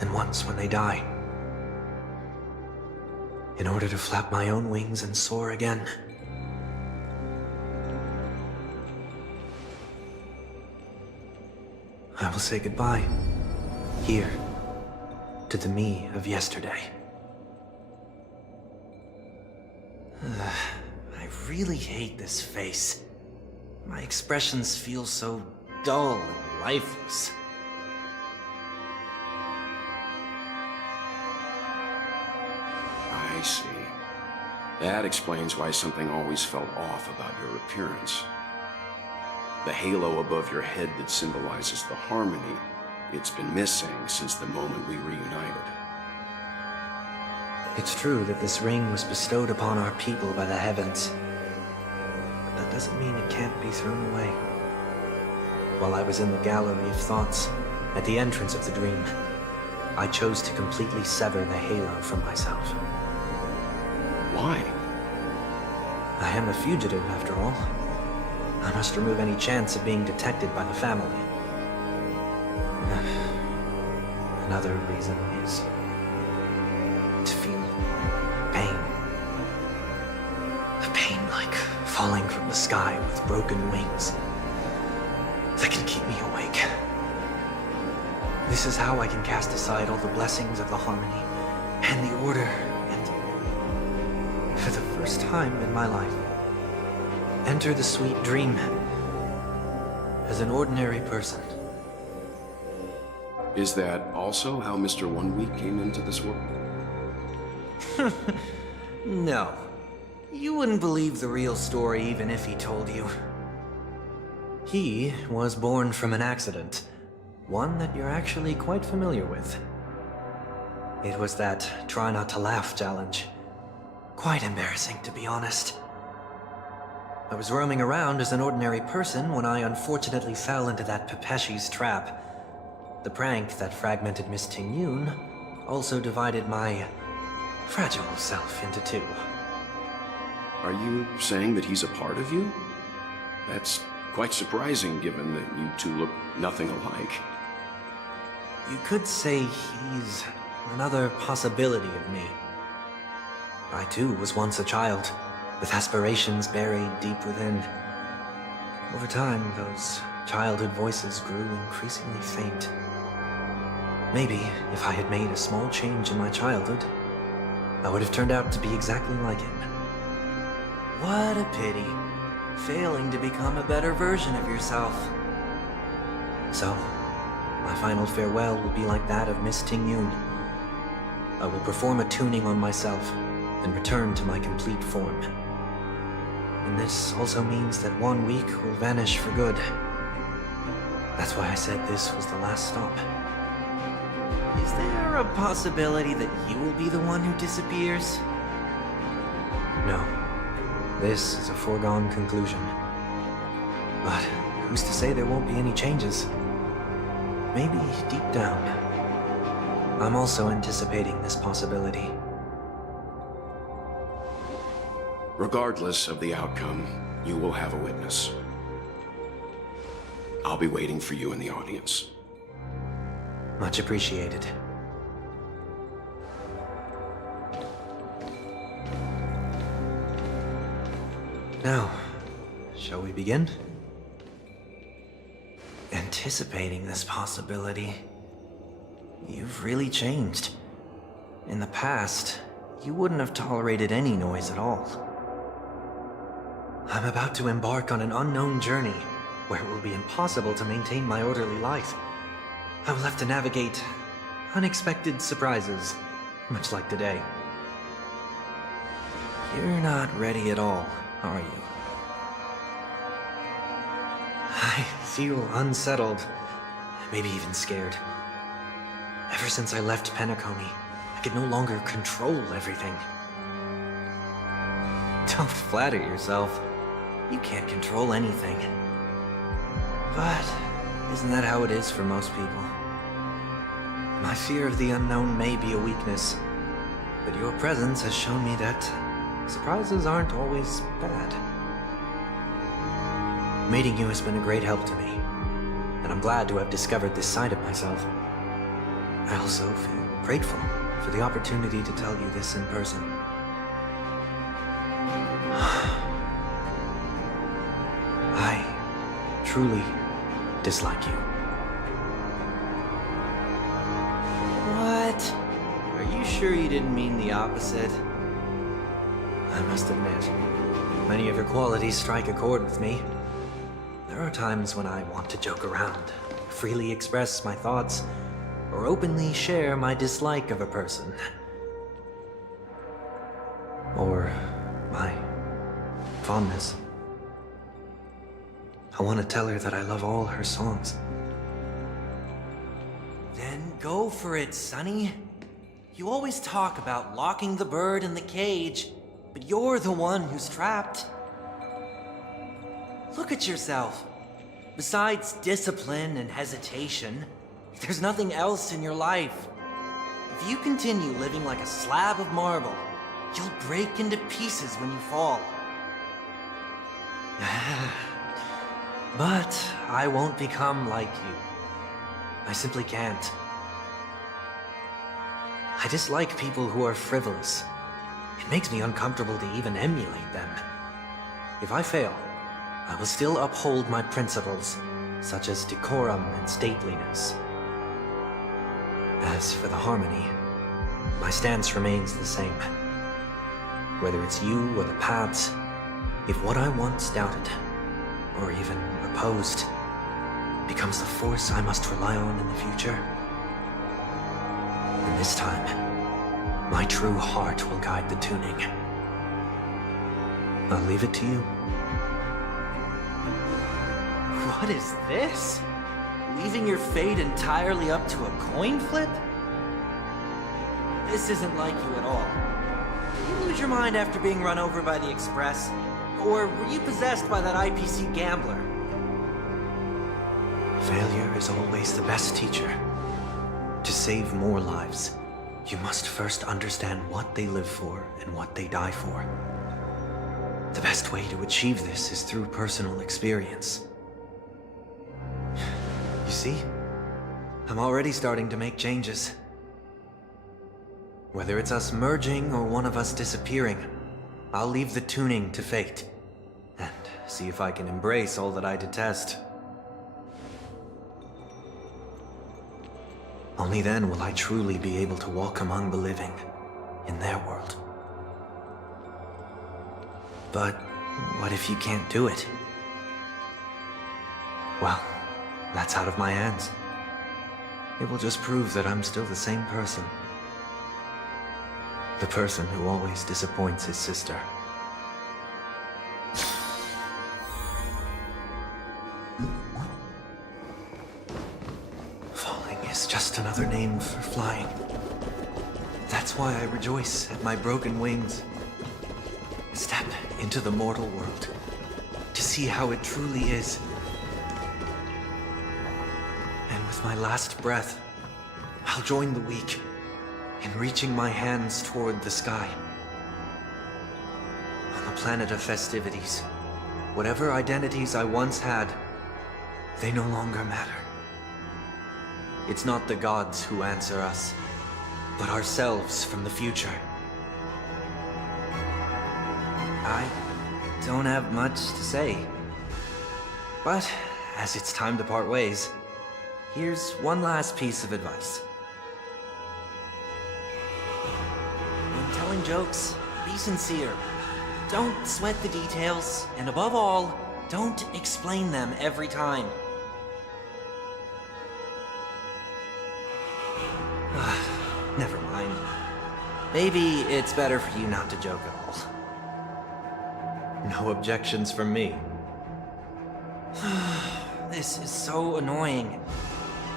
and once when they die. In order to flap my own wings and soar again. I will say goodbye, here, to the me of yesterday. I really hate this face. My expressions feel so dull and lifeless. I see. That explains why something always felt off about your appearance. The halo above your head that symbolizes the harmony, it's been missing since the moment we reunited. It's true that this ring was bestowed upon our people by the heavens. But that doesn't mean it can't be thrown away. While I was in the gallery of thoughts, at the entrance of the dream, I chose to completely sever the halo from myself. Why? I am a fugitive, after all. I must remove any chance of being detected by the family. Another reason is to feel pain. A pain like falling from the sky with broken wings that can keep me awake. This is how I can cast aside all the blessings of the harmony and the order and, for the first time in my life, enter the sweet dream as an ordinary person. Is that also how Mr. 1 Week came into this world? No. You wouldn't believe the real story even if he told you. He was born from an accident. One that you're actually quite familiar with. It was that try not to laugh challenge. Quite embarrassing, to be honest. I was roaming around as an ordinary person when I unfortunately fell into that Pepeshi's trap. The prank that fragmented Miss Ting-Yun also divided my fragile self into two. Are you saying that he's a part of you? That's Quite surprising given that you two look nothing alike. You could say he's another possibility of me. I too was once a child, with aspirations buried deep within. Over time, those childhood voices grew increasingly faint. Maybe if I had made a small change in my childhood, I would have turned out to be exactly like him. What a pity, failing to become a better version of yourself. So, my final farewell will be like that of Miss Ting-Yun. I will perform a tuning on myself and return to my complete form. And this also means that 1 week will vanish for good. That's why I said this was the last stop. Is there a possibility that you will be the one who disappears? No. This is a foregone conclusion. But who's to say there won't be any changes? Maybe deep down, I'm also anticipating this possibility. Regardless of the outcome, you will have a witness. I'll be waiting for you in the audience. Much appreciated. Now, shall we begin? Anticipating this possibility, you've really changed. In the past, you wouldn't have tolerated any noise at all. I'm about to embark on an unknown journey where it will be impossible to maintain my orderly life. I will have to navigate unexpected surprises, much like today. You're not ready at all, are you? I feel unsettled, maybe even scared. Ever since I left Penacony, I could no longer control everything. Don't flatter yourself. You can't control anything. But isn't that how it is for most people? My fear of the unknown may be a weakness, but your presence has shown me that surprises aren't always bad. Meeting you has been a great help to me, and I'm glad to have discovered this side of myself. I also feel grateful for the opportunity to tell you this in person. I truly dislike you. What? Are you sure you didn't mean the opposite? I must admit, many of your qualities strike a chord with me. There are times when I want to joke around, freely express my thoughts, or openly share my dislike of a person. Or my fondness. I want to tell her that I love all her songs. Then go for it, Sonny. You always talk about locking the bird in the cage, but you're the one who's trapped. Look at yourself. Besides discipline and hesitation, there's nothing else in your life. If you continue living like a slab of marble, you'll break into pieces when you fall. But I won't become like you. I simply can't. I dislike people who are frivolous. It makes me uncomfortable to even emulate them. If I fail, I will still uphold my principles, such as decorum and stateliness. As for the harmony, my stance remains the same. Whether it's you or the paths, if what I once doubted, or even opposed, becomes the force I must rely on in the future, then this time, my true heart will guide the tuning. I'll leave it to you. What is this? Leaving your fate entirely up to a coin flip? This isn't like you at all. Did you lose your mind after being run over by the Express? Or were you possessed by that IPC gambler? Failure is always the best teacher. To save more lives, you must first understand what they live for and what they die for. The best way to achieve this is through personal experience. see? I'm already starting to make changes. Whether it's us merging or one of us disappearing, I'll leave the tuning to fate. And see if I can embrace all that I detest. Only then will I truly be able to walk among the living, in their world. But what if you can't do it? Well, that's out of my hands. It will just prove that I'm still the same person. The person who always disappoints his sister. Falling is just another name for flying. That's why I rejoice at my broken wings. Step into the mortal world to see how it truly is. And with my last breath, I'll join the weak in reaching my hands toward the sky. On the planet of festivities, whatever identities I once had, they no longer matter. It's not the gods who answer us, but ourselves from the future. I don't have much to say. But as it's time to part ways, here's one last piece of advice. When telling jokes, be sincere. Don't sweat the details, and above all, don't explain them every time. Never mind. Maybe it's better for you not to joke at all. No objections from me. This is so annoying.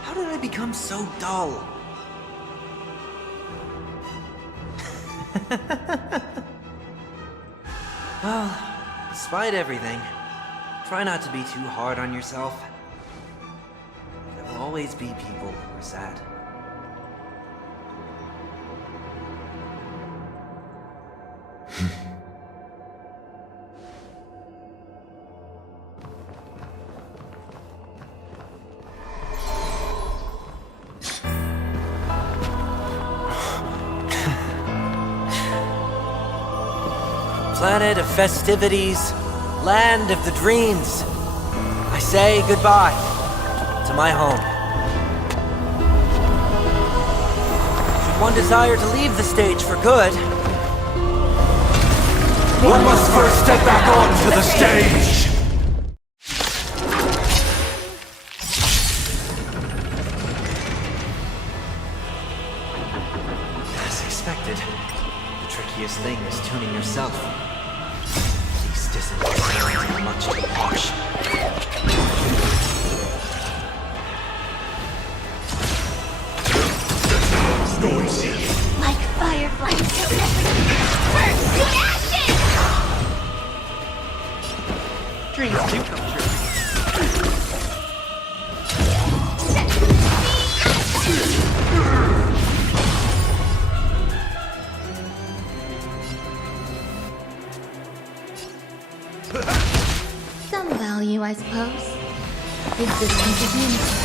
How did I become so dull? Well, despite everything, try not to be too hard on yourself. There will always be people who are sad. Planet of festivities, land of the dreams. I say goodbye to my home. Should one desire to leave the stage for good, One must first step back onto the stage! as expected, the trickiest thing is tuning yourself. These dissonant sounds are much too harsh. Noisy. Like fireflies burst to ashes! Dreams do come true. Some value, I suppose. Existence is meaningful.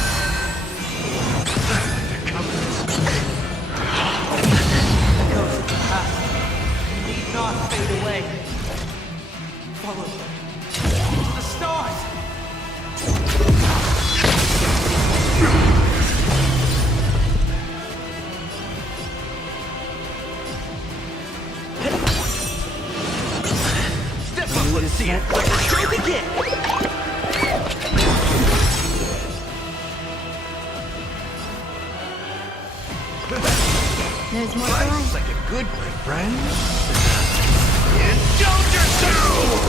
Echoes of the past need not fade away. Follow them to the stars. Step up, let's see it. Let the show begin. There's more to life. Like a good friend. Indulge yourself!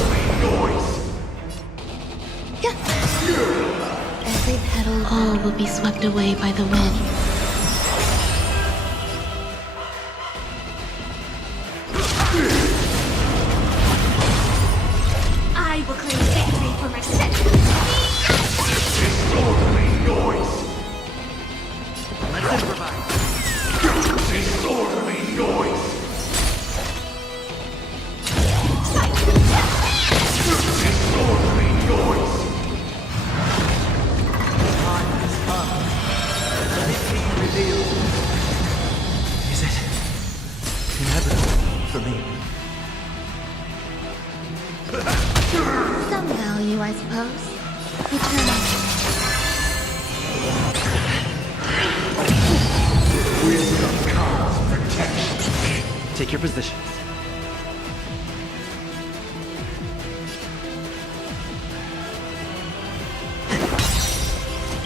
Every petal, all will be swept away by the wind. I will claim victory for myself. Disorderly noise! Let's improvise. Disorderly noise! Disorderly noise! Time has come. Some value, I suppose. Eternal. Wisdom comes protection. Take your positions.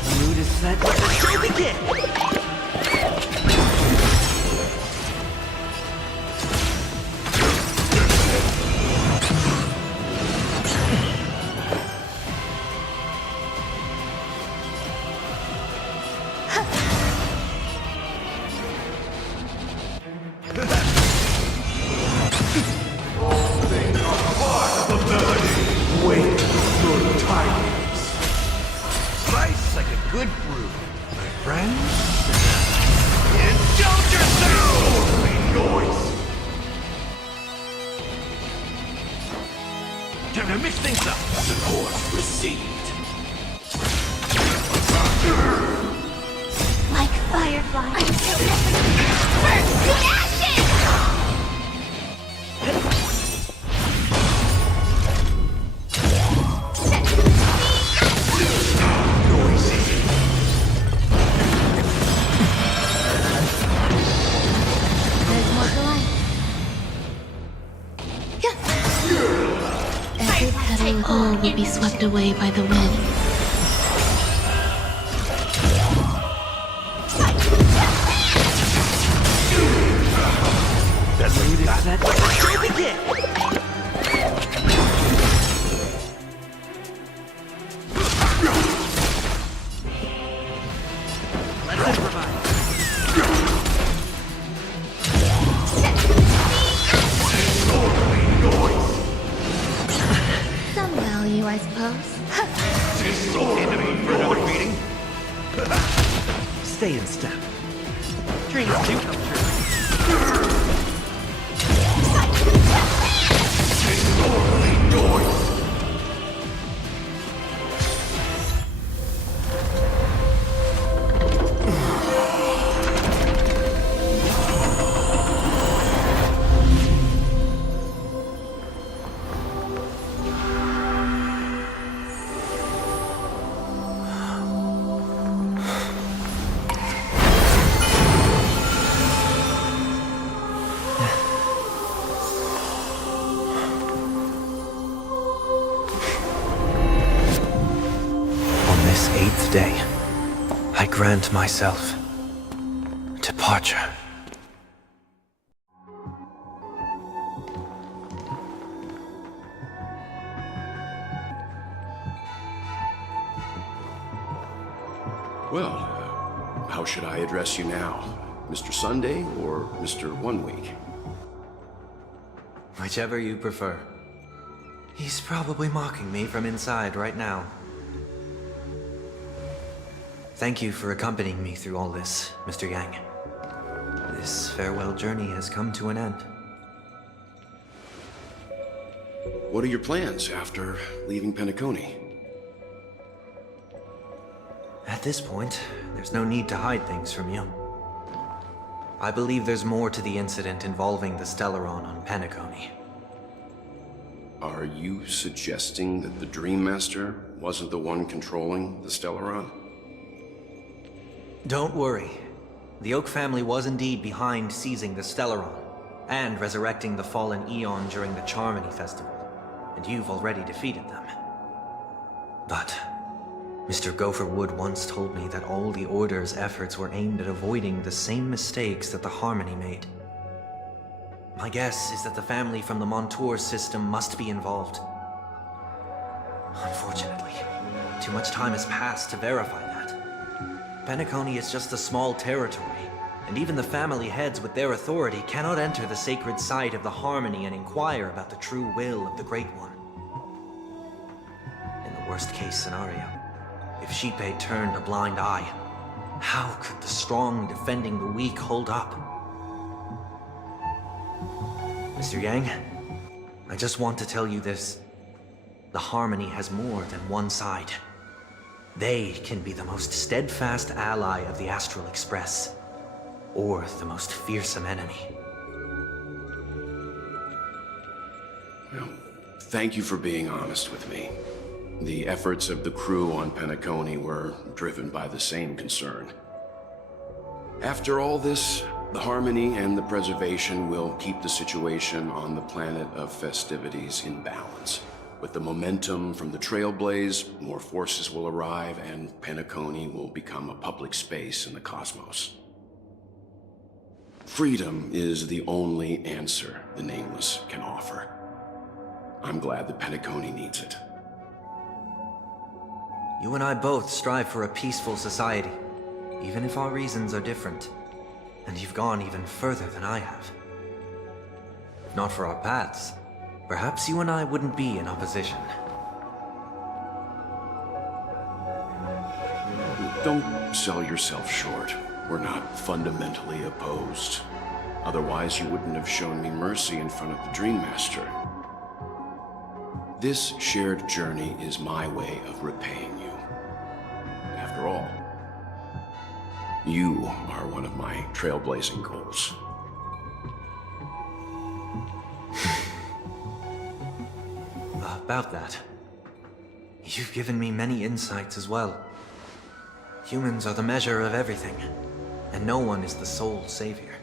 The mood is set. Let the show begin! Will be swept away by the wind. That's what you got. Let the show begin! Let's improvise. Some value, I suppose. Enemy for another meeting? Stay in step. Dreams do come true. Day, I grant myself departure. Well, how should I address you now? Mr. Sunday or Mr. 1 Week? Whichever you prefer. He's probably mocking me from inside right now. Thank you for accompanying me through all this, Mr. Yang. This farewell journey has come to an end. What are your plans after leaving Penacony? At this point, there's no need to hide things from you. I believe there's more to the incident involving the Stellaron on Penacony. Are you suggesting that the Dream Master wasn't the one controlling the Stellaron? Don't worry. The Oak family was indeed behind seizing the Stellaron, and resurrecting the fallen Eon during the Charmony Festival, and you've already defeated them. But Mr. Gopher Wood once told me that all the Order's efforts were aimed at avoiding the same mistakes that the Harmony made. My guess is that the family from the Montour system must be involved. Unfortunately, too much time has passed to verify that. Penacony is just a small territory, and even the family heads with their authority cannot enter the sacred site of the Harmony and inquire about the true will of the Great One. In the worst-case scenario, if Sheepei turned a blind eye, how could the strong defending the weak hold up? Mr. Yang, I just want to tell you this. The Harmony has more than one side. They can be the most steadfast ally of the Astral Express, or the most fearsome enemy. Well, Thank you for being honest with me. The efforts of the crew on Penacony were driven by the same concern. After all this, the harmony and the preservation will keep the situation on the planet of festivities in balance. With the momentum from the Trailblaze, more forces will arrive and Penacony will become a public space in the cosmos. Freedom is the only answer the Nameless can offer. I'm glad that Penacony needs it. You and I both strive for a peaceful society, even if our reasons are different. And you've gone even further than I have. If not for our paths, perhaps you and I wouldn't be in opposition. Don't sell yourself short. We're not fundamentally opposed. Otherwise, you wouldn't have shown me mercy in front of the Dream Master. This shared journey is my way of repaying you. After all, you are one of my trailblazing goals. About that, you've given me many insights as well. Humans are the measure of everything, and no one is the sole savior.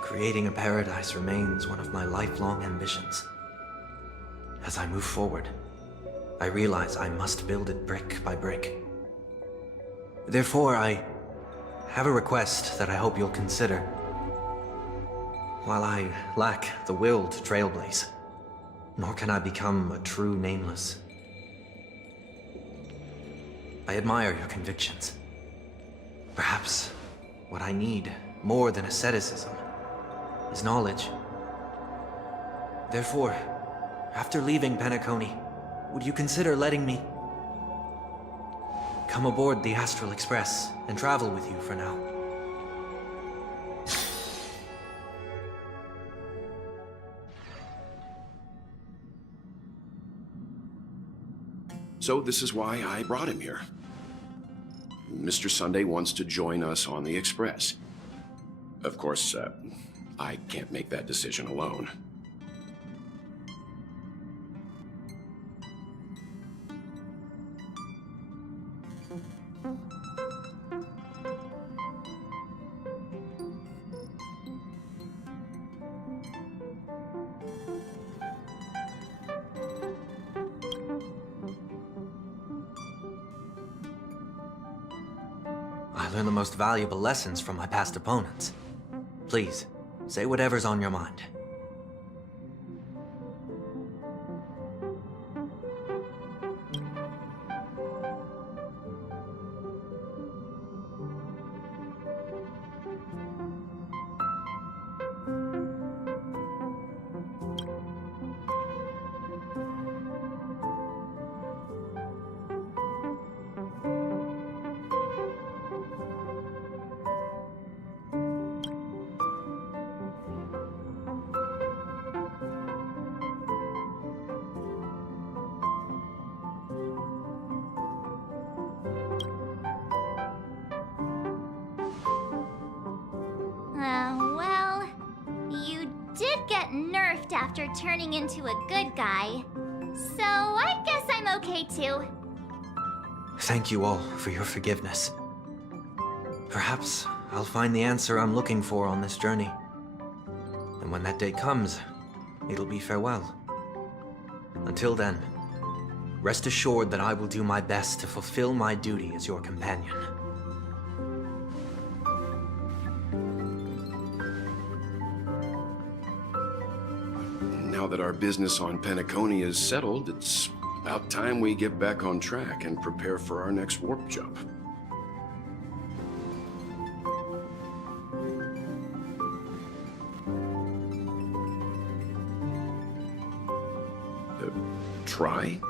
Creating a paradise remains one of my lifelong ambitions. As I move forward, I realize I must build it brick by brick. Therefore, I have a request that I hope you'll consider. While I lack the will to trailblaze, nor can I become a true Nameless, I admire your convictions. Perhaps what I need, more than asceticism, is knowledge. Therefore, after leaving Penacony, would you consider letting me come aboard the Astral Express and travel with you for now? So this is why I brought him here. Mr. Sunday wants to join us on the Express. Of course, I can't make that decision alone. I learned the most valuable lessons from my past opponents. Please, say whatever's on your mind. Well, you did get nerfed after turning into a good guy. So I guess I'm okay too. Thank you all for your forgiveness. Perhaps I'll find the answer I'm looking for on this journey. And when that day comes, it'll be farewell. Until then, rest assured that I will do my best to fulfill my duty as your companion. Now that our business on Penacony is settled, it's about time we get back on track and prepare for our next warp jump. Try?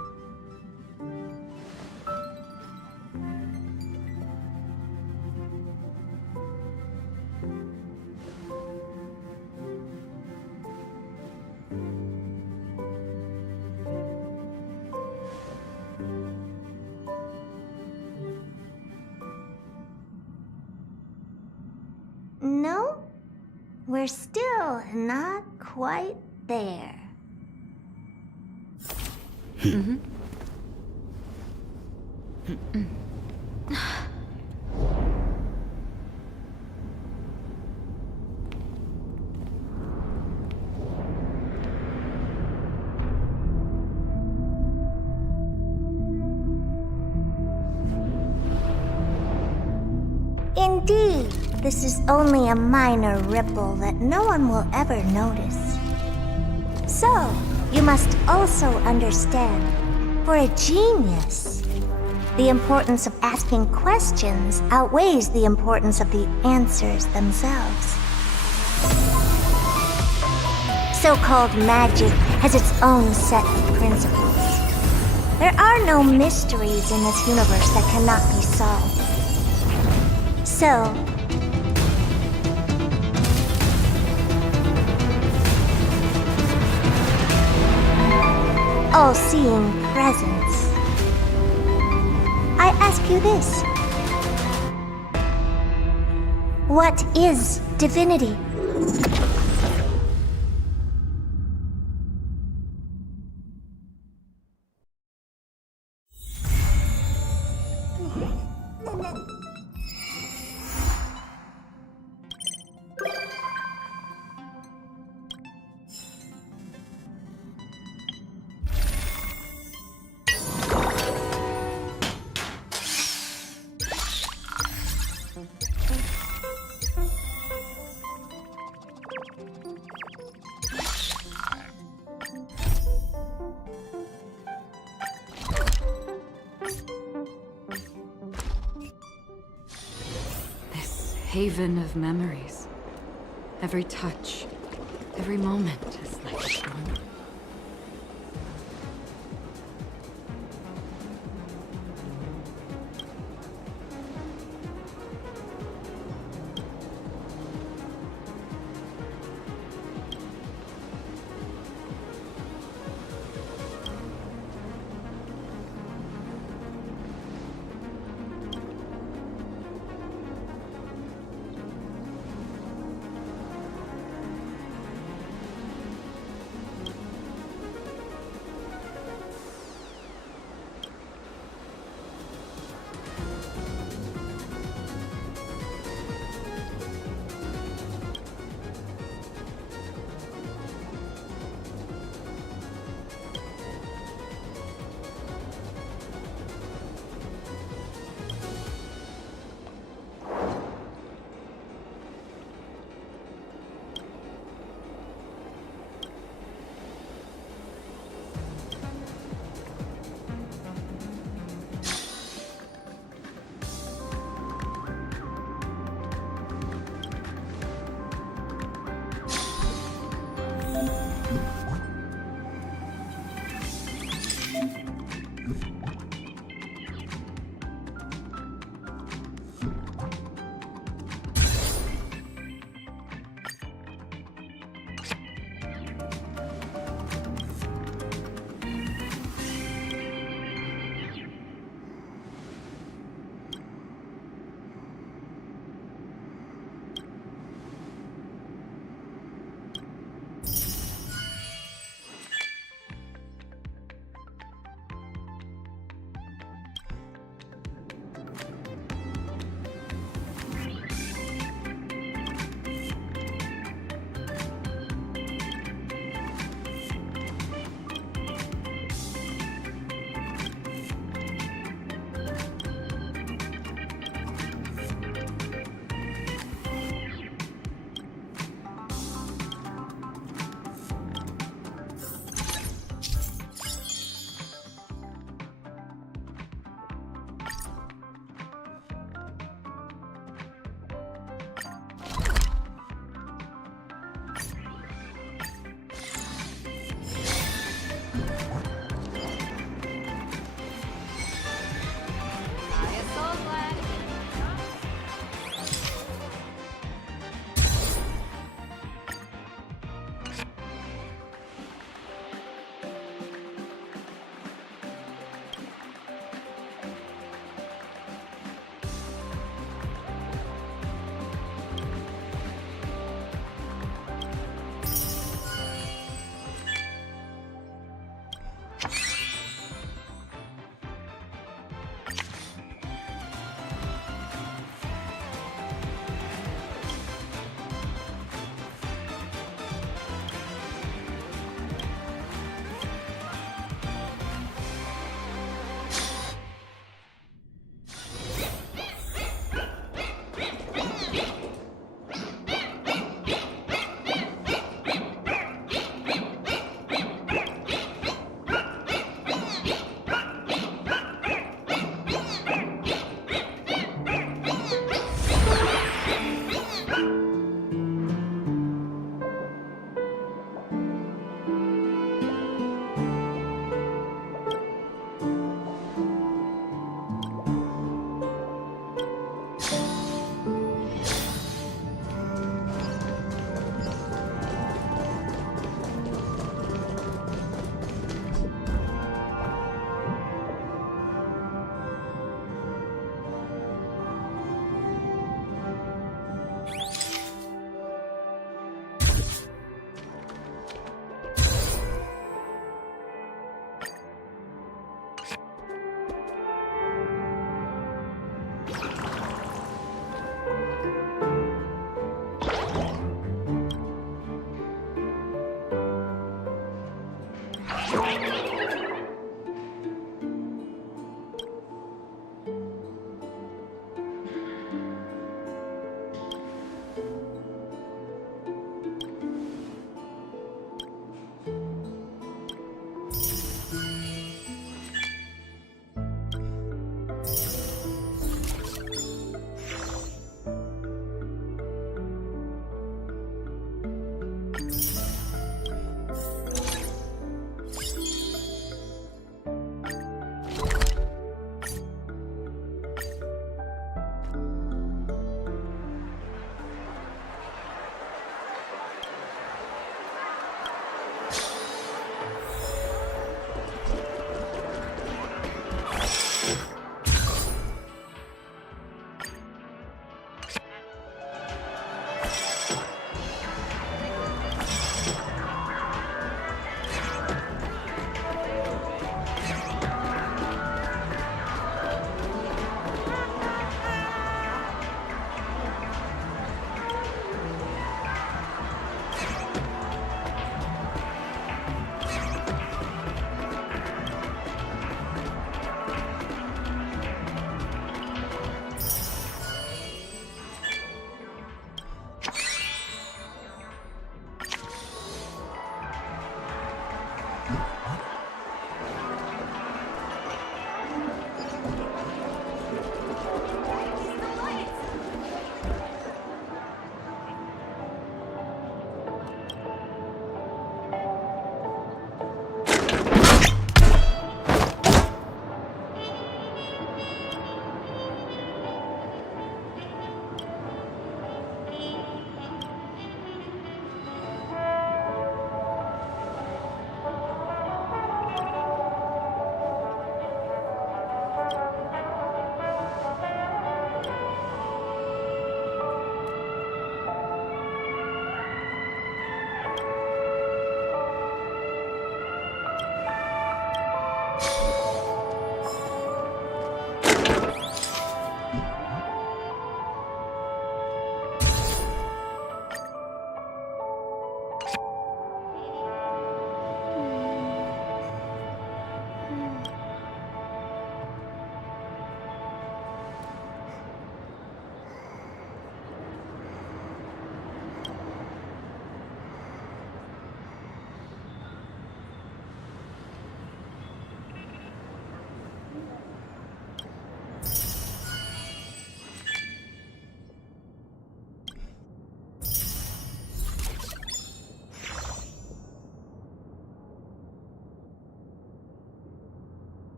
No, we're still not quite there. Indeed, this is only a minor ripple that no one will ever notice. So, you must also understand, for a genius, the importance of asking questions outweighs the importance of the answers themselves. So-called magic has its own set of principles. There are no mysteries in this universe that cannot be solved. So, all-seeing presence, I ask you this. What is divinity? Haven of memories. Every touch, every moment is like one.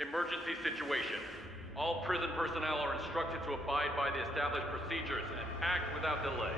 Emergency situation. All prison personnel are instructed to abide by the established procedures and act without delay.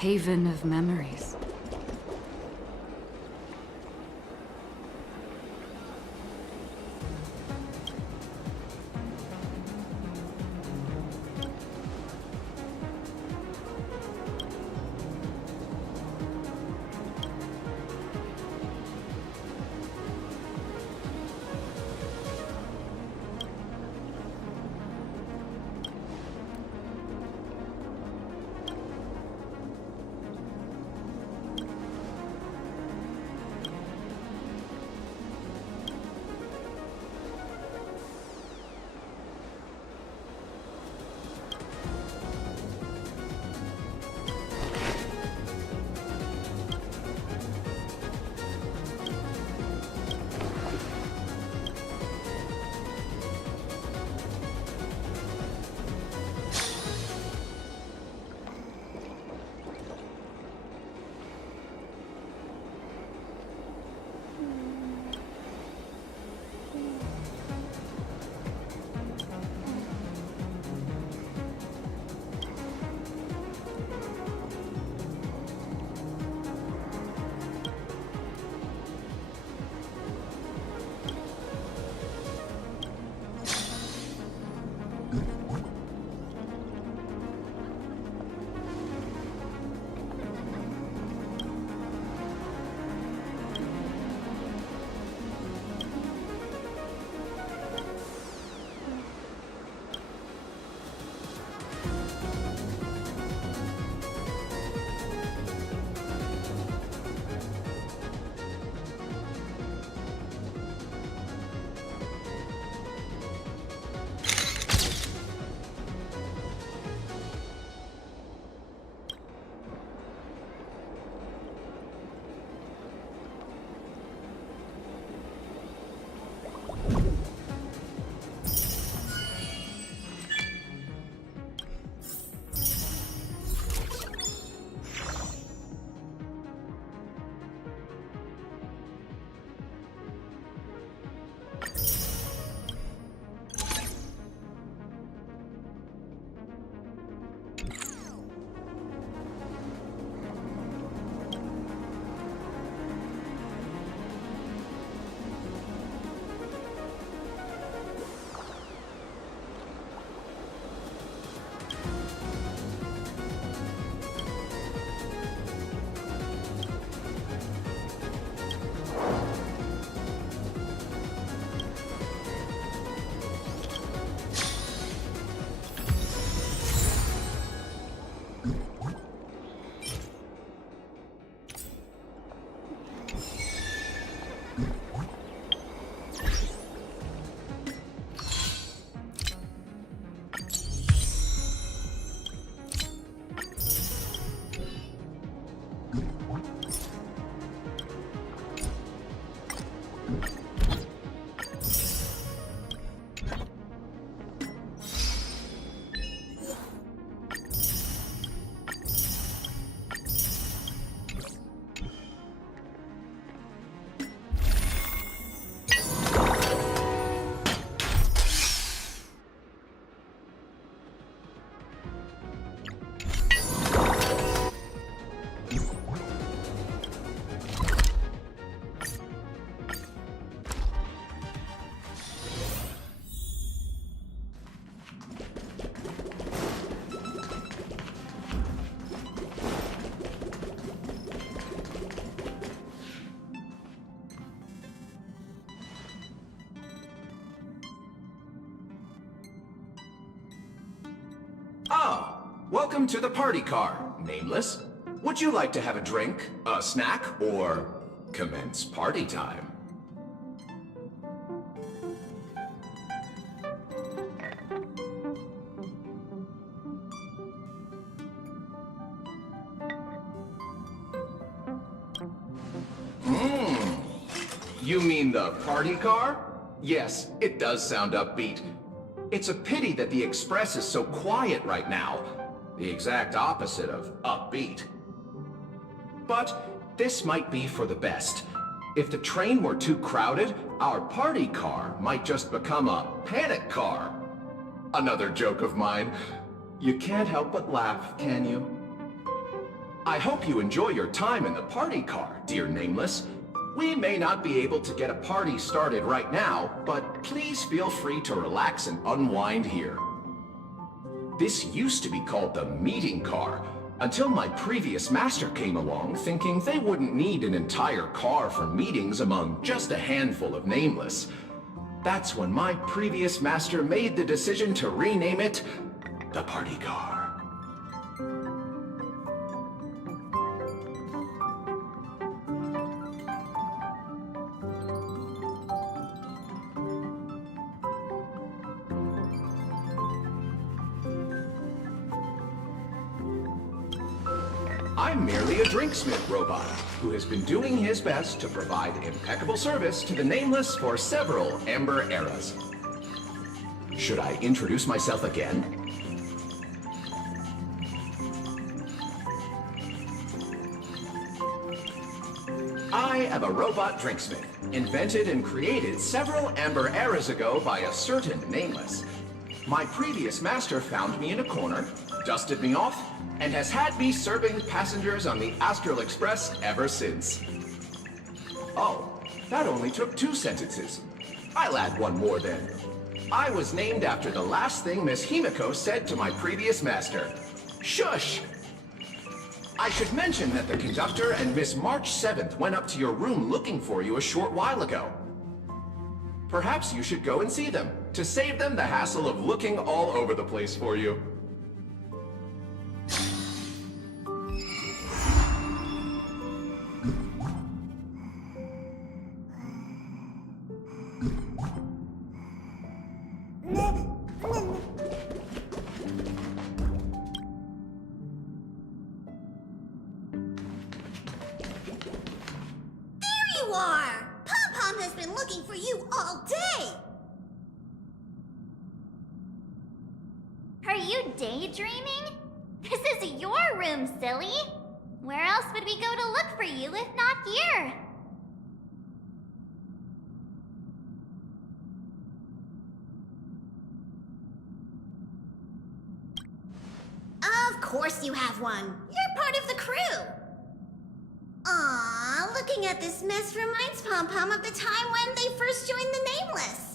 Haven of memories. Welcome to the party car, Nameless. Would you like to have a drink, a snack, or commence party time? You mean the party car? Yes, it does sound upbeat. It's a pity that the Express is so quiet right now. The exact opposite of upbeat. But this might be for the best. If the train were too crowded, our party car might just become a panic car. Another joke of mine. You can't help but laugh, can you? I hope you enjoy your time in the party car, dear Nameless. We may not be able to get a party started right now, but please feel free to relax and unwind here. This used to be called the meeting car, until my previous master came along thinking they wouldn't need an entire car for meetings among just a handful of Nameless. That's when my previous master made the decision to rename it the party car. I'm merely a drinksmith robot who has been doing his best to provide impeccable service to the Nameless for several Amber eras. Should I introduce myself again? I am a robot drinksmith, invented and created several Amber eras ago by a certain Nameless. My previous master found me in a corner, dusted me off, and has had me serving passengers on the Astral Express ever since. Oh, that only took 2 sentences. I'll add one more then. I was named after the last thing Miss Himiko said to my previous master. Shush! I should mention that the conductor and Miss March 7th went up to your room looking for you a short while ago. Perhaps you should go and see them, to save them the hassle of looking all over the place for you. Are you daydreaming? This is your room, silly! Where else would we go to look for you if not here? Of course you have one. You're part of the crew. Aww, looking at this mess reminds Pom Pom of the time when they first joined the Nameless.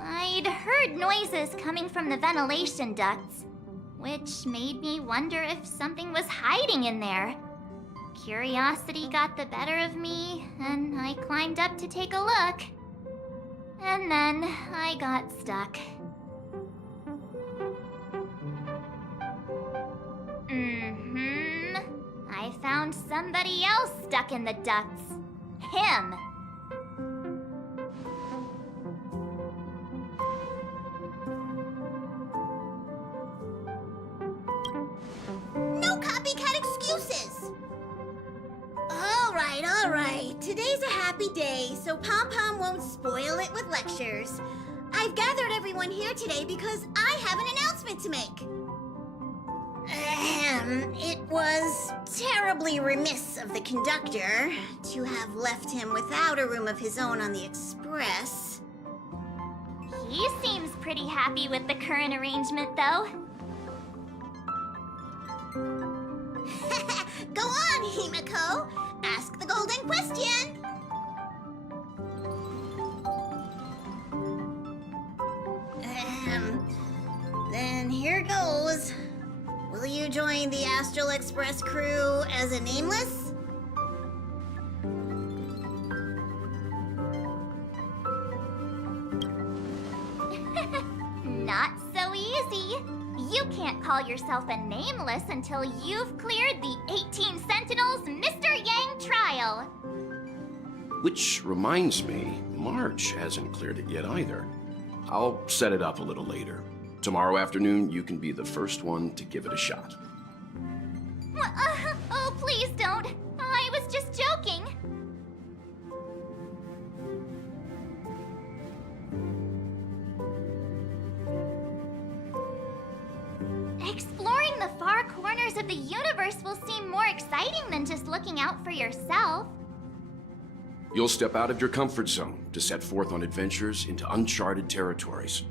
I'd heard noises coming from the ventilation ducts, which made me wonder if something was hiding in there. Curiosity got the better of me, and I climbed up to take a look. And then I got stuck. I found somebody else stuck in the ducts. Him. No copycat excuses! All right. Today's a happy day, so Pom Pom won't spoil it with lectures. I've gathered everyone here today because I have an announcement to make. It was terribly remiss of the conductor to have left him without a room of his own on the express. He seems pretty happy with the current arrangement, though. Go on, Himiko. Ask the golden question. Then here goes. Will you join the Astral Express crew as a Nameless? Not so easy. You can't call yourself a Nameless until you've cleared the 18 Sentinels Mr. Yang trial. Which reminds me, March hasn't cleared it yet either. I'll set it up a little later. Tomorrow afternoon, you can be the first one to give it a shot. Oh, please don't. I was just joking. Exploring the far corners of the universe will seem more exciting than just looking out for yourself. You'll step out of your comfort zone to set forth on adventures into uncharted territories.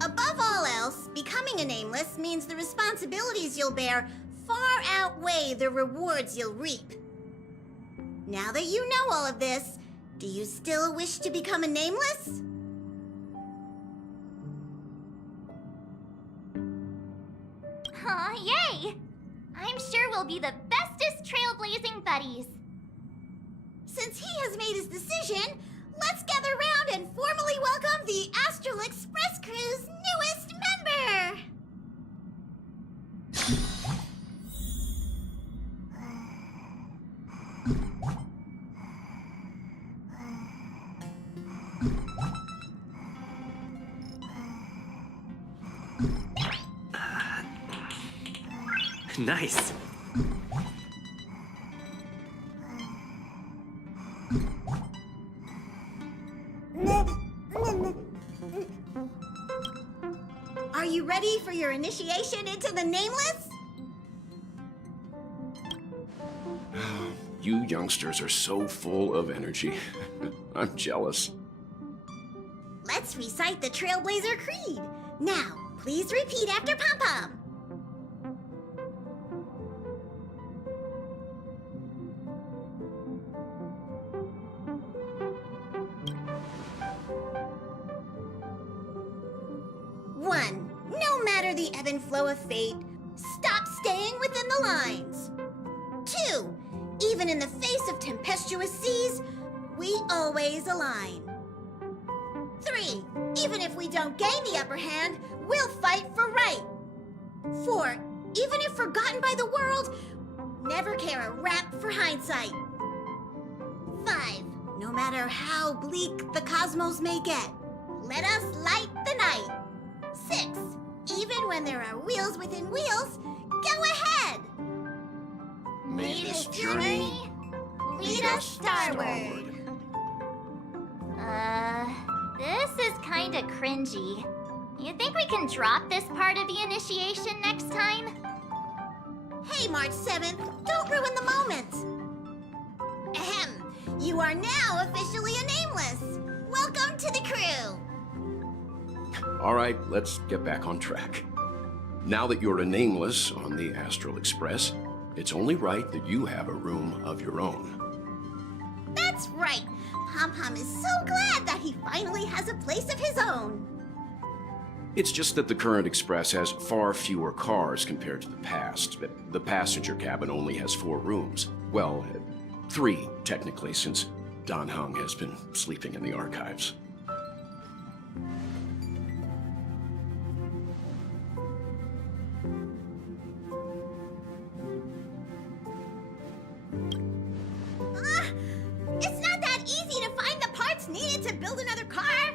Above all else, becoming a nameless means the responsibilities you'll bear far outweigh the rewards you'll reap. Now that you know all of this, do you still wish to become a nameless? Aw, yay! I'm sure we'll be the bestest trailblazing buddies. Since he has made his decision, let's gather round and formally welcome the Astral Express crew's newest member! Nice. Are you ready for your initiation into the Nameless? You youngsters are so full of energy. I'm jealous. Let's recite the Trailblazer Creed. Now, please repeat after Pom-Pom. One, no matter the ebb and flow of fate, stop staying within the lines. Two, even in the face of tempestuous seas, we always align. Three, even if we don't gain the upper hand, we'll fight for right. Four, even if forgotten by the world, never care a rap for hindsight. Five, no matter how bleak the cosmos may get, let us light the night. Six, even when there are wheels within wheels, go ahead. May this journey lead us starward. This is kinda cringy. You think we can drop this part of the initiation next time? Hey, March 7th, don't ruin the moment. Ahem, you are now officially a Nameless. Welcome to the crew. All right, let's get back on track. Now that you're a nameless on the Astral Express, it's only right that you have a room of your own. That's right. Pom-Pom is so glad that he finally has a place of his own. It's just that the current Express has far fewer cars compared to the past. The passenger cabin only has 4 rooms. Well, 3, technically, since Dan Heng has been sleeping in the archives. It's not that easy to find the parts needed to build another car.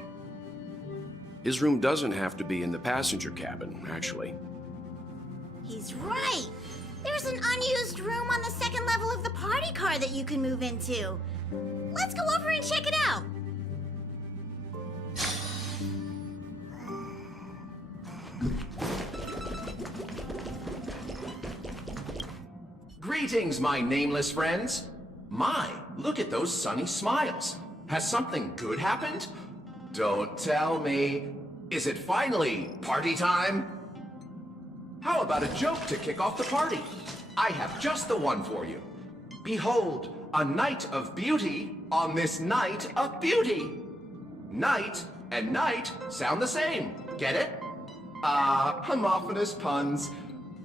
His room doesn't have to be in the passenger cabin, actually. He's right. There's an unused room on the second level of the party car that you can move into. Let's go over and check it out. Greetings, my nameless friends. My, look at those sunny smiles. Has something good happened? Don't tell me. Is it finally party time? How about a joke to kick off the party? I have just the one for you. Behold, a night of beauty on this night of beauty. Night and night sound the same. Get it? Ah, homophonous puns.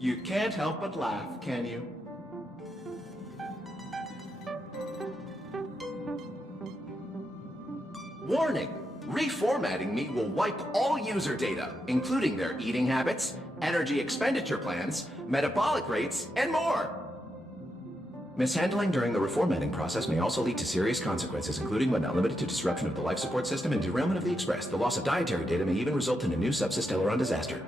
You can't help but laugh, can you? Warning! Reformatting me will wipe all user data, including their eating habits, energy expenditure plans, metabolic rates, and more. Mishandling during the reformatting process may also lead to serious consequences, including but not limited to disruption of the life support system and derailment of the Express. The loss of dietary data may even result in a new subsysteleron disaster.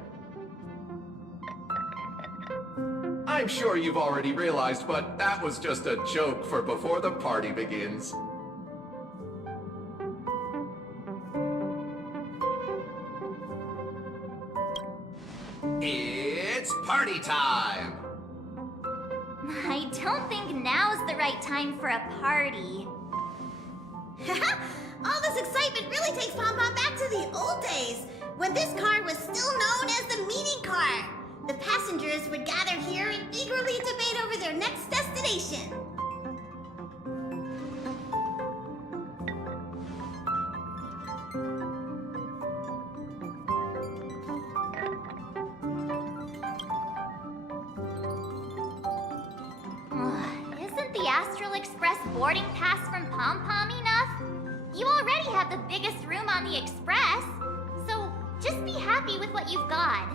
I'm sure you've already realized, but that was just a joke for before the party begins. It's party time! I don't think now's the right time for a party. All this excitement really takes Pom Pom back to the old days, when this car was still known as the meeting car. The passengers would gather here and eagerly debate over their next destination. Isn't the Astral Express boarding pass from Pom Pom enough? You already have the biggest room on the Express, so just be happy with what you've got.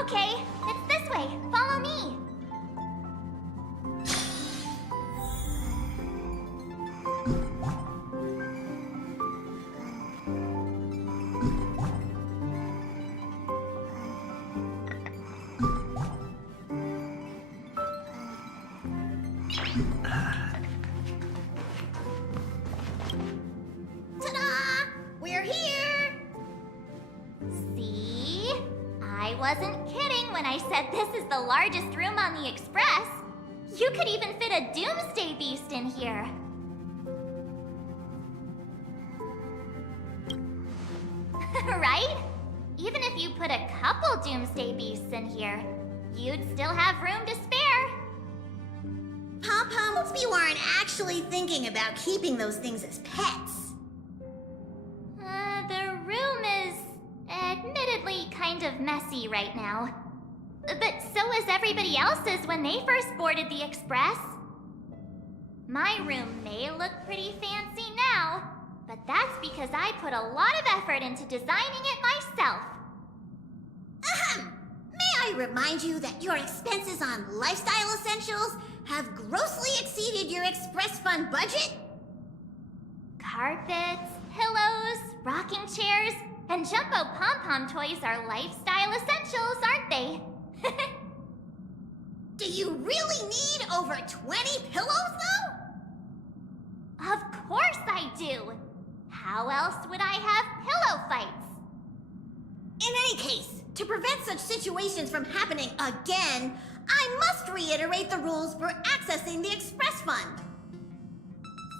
Okay, it's this way. Follow me. Ta-da! We're here! See? I wasn't kidding when I said this is the largest room on the Express. You could even fit a Doomsday Beast in here. Right? Even if you put a couple Doomsday Beasts in here, you'd still have room to spare. Pom Pom, hopes you aren't actually thinking about keeping those things as pets. The room is admittedly kind of messy right now. But so is everybody else's when they first boarded the Express. My room may look pretty fancy now, but that's because I put a lot of effort into designing it myself. Ahem! May I remind you that your expenses on lifestyle essentials have grossly exceeded your Express Fund budget? Carpets, pillows, rocking chairs, and Jumbo Pom-Pom toys are lifestyle essentials, aren't they? Do you really need over 20 pillows, though? Of course I do! How else would I have pillow fights? In any case, to prevent such situations from happening again, I must reiterate the rules for accessing the Express Fund.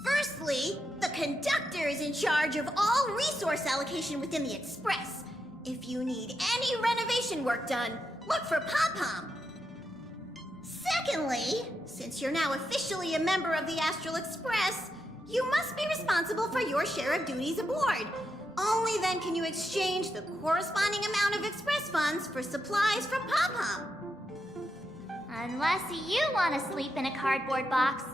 Firstly, the conductor is in charge of all resource allocation within the Express. If you need any renovation work done, look for Pom-Pom. Secondly, since you're now officially a member of the Astral Express, you must be responsible for your share of duties aboard. Only then can you exchange the corresponding amount of Express funds for supplies from Pom-Pom. Unless you want to sleep in a cardboard box,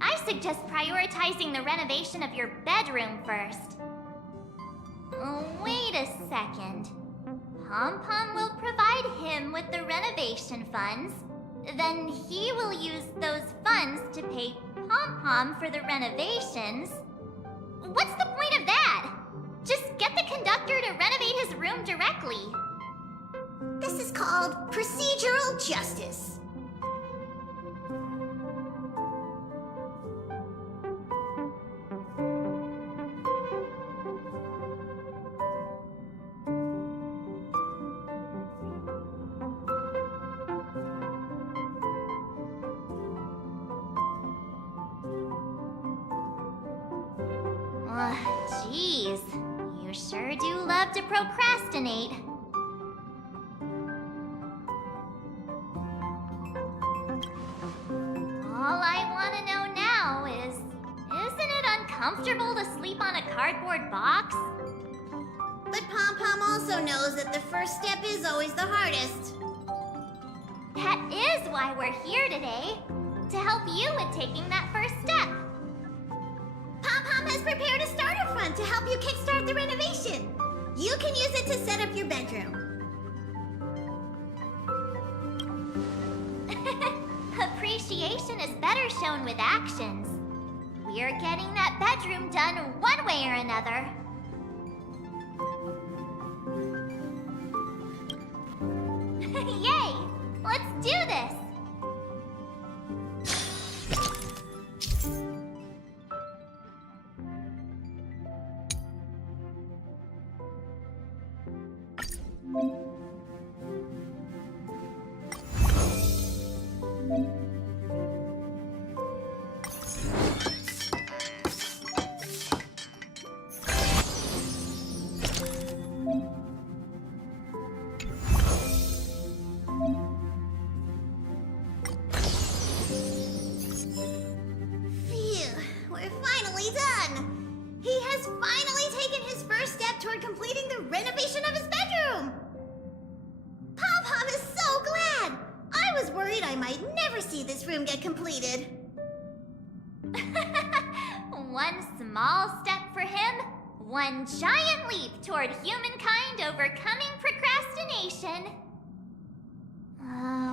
I suggest prioritizing the renovation of your bedroom first. Wait a second. Pom-Pom will provide him with the renovation funds. Then he will use those funds to pay Pom-Pom for the renovations. What's the point of that? Just get the conductor to renovate his room directly. This is called procedural justice. Jeez, you sure do love to procrastinate. All I want to know now is, isn't it uncomfortable to sleep on a cardboard box? But Pom-Pom also knows that the first step is always the hardest. That is why we're here today, to help you with taking that first step. Pom-Pom has prepared a starter fund to help you kickstart the renovation. You can use it to set up your bedroom. appreciation is better shown with actions. We're getting that bedroom done one way or another. Yay! Let's do this! Phew, we're finally done! He has finally taken his first step toward completing the renovation of his bedroom! Pom-Pom is so glad! I was worried I might never see this room get completed. One small step for him, one giant leap toward humankind overcoming procrastination.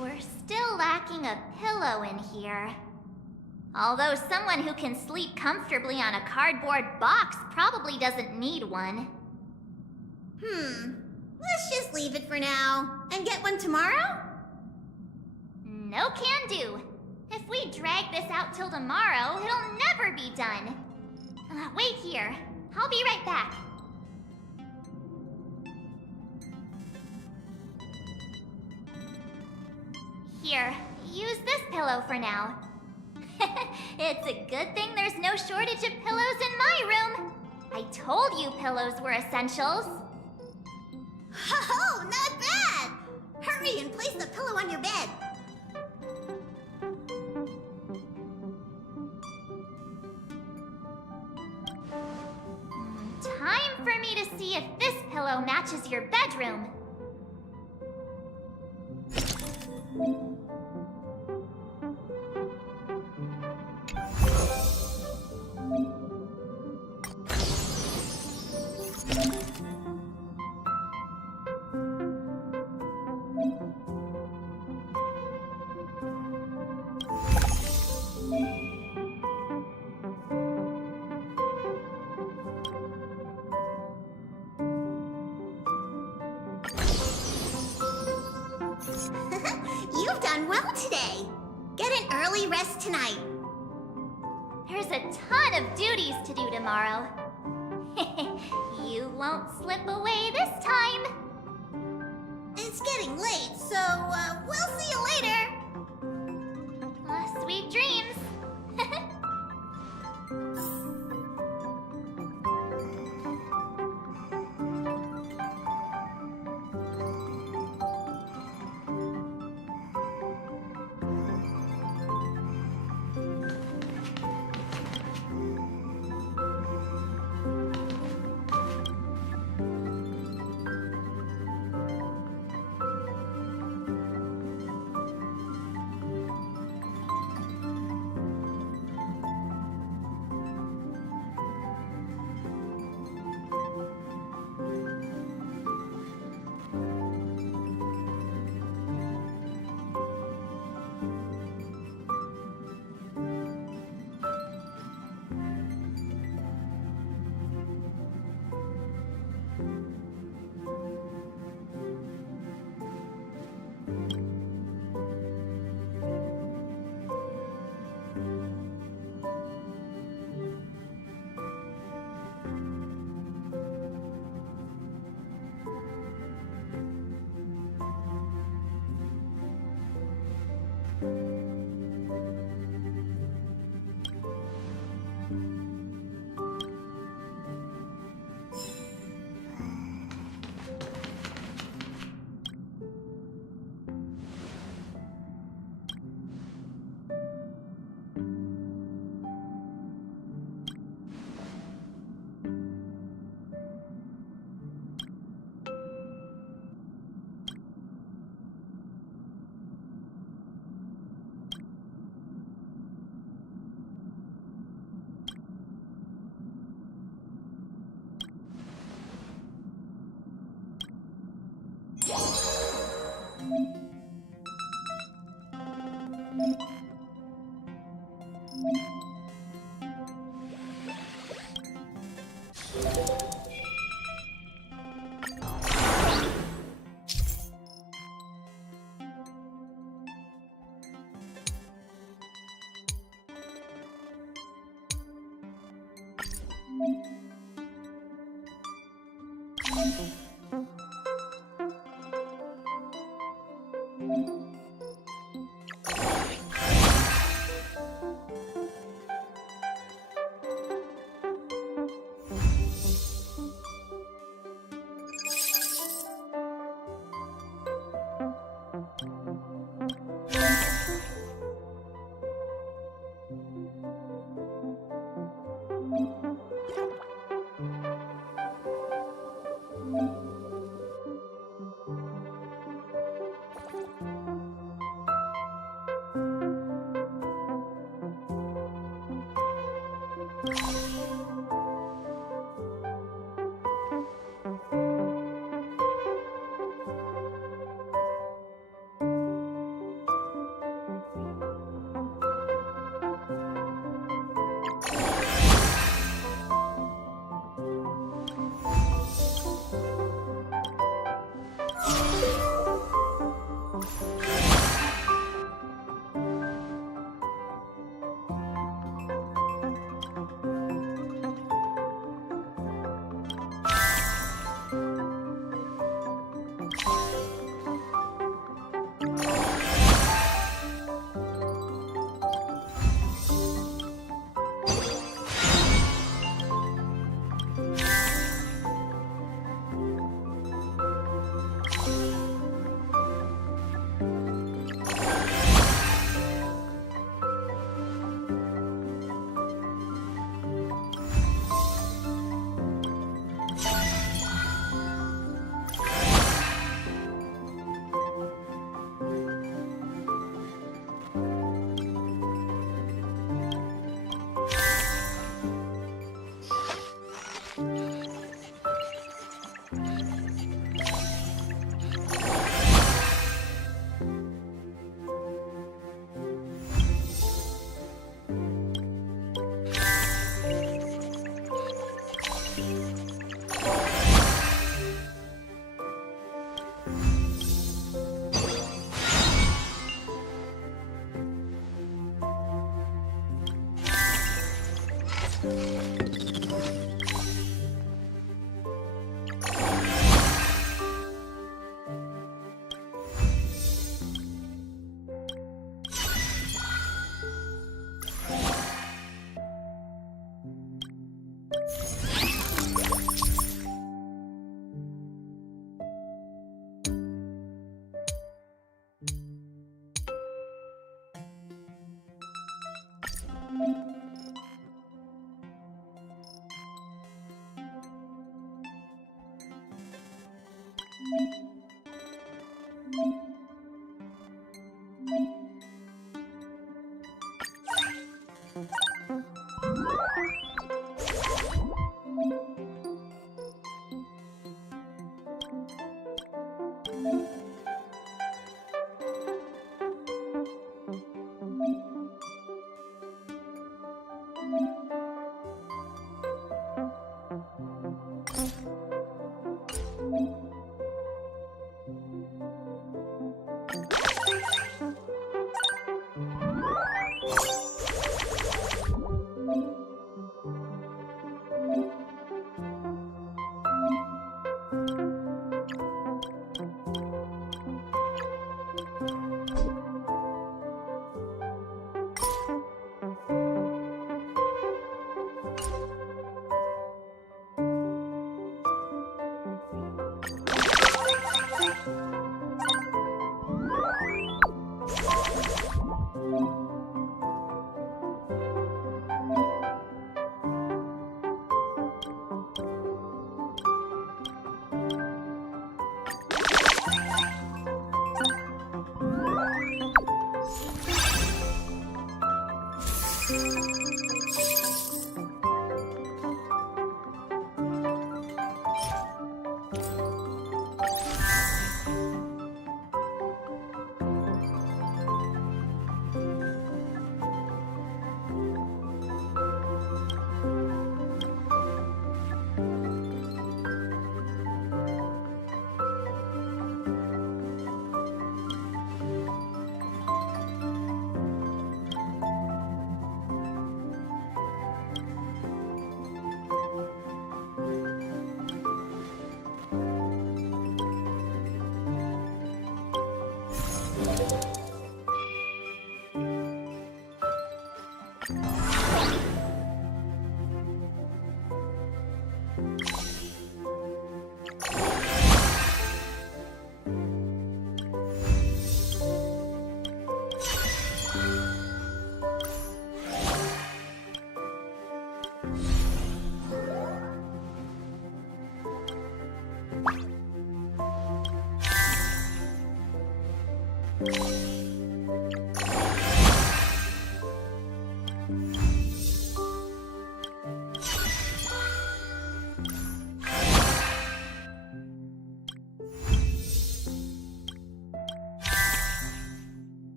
We're still lacking a pillow in here. Although someone who can sleep comfortably on a cardboard box probably doesn't need one. Let's just leave it for now. And get one tomorrow? No can do. If we drag this out till tomorrow, it'll never be done. Wait here. I'll be right back. Here, use this pillow for now. It's a good thing there's no shortage of pillows in my room. I told you pillows were essentials. Oh, not bad! Hurry and place the pillow on your bed. Time for me to see if this pillow matches your bedroom. You've done well today. Get an early rest tonight. There's a ton of duties to do tomorrow. You won't slip away this time. It's getting late, so we'll see you later. Sweet dreams.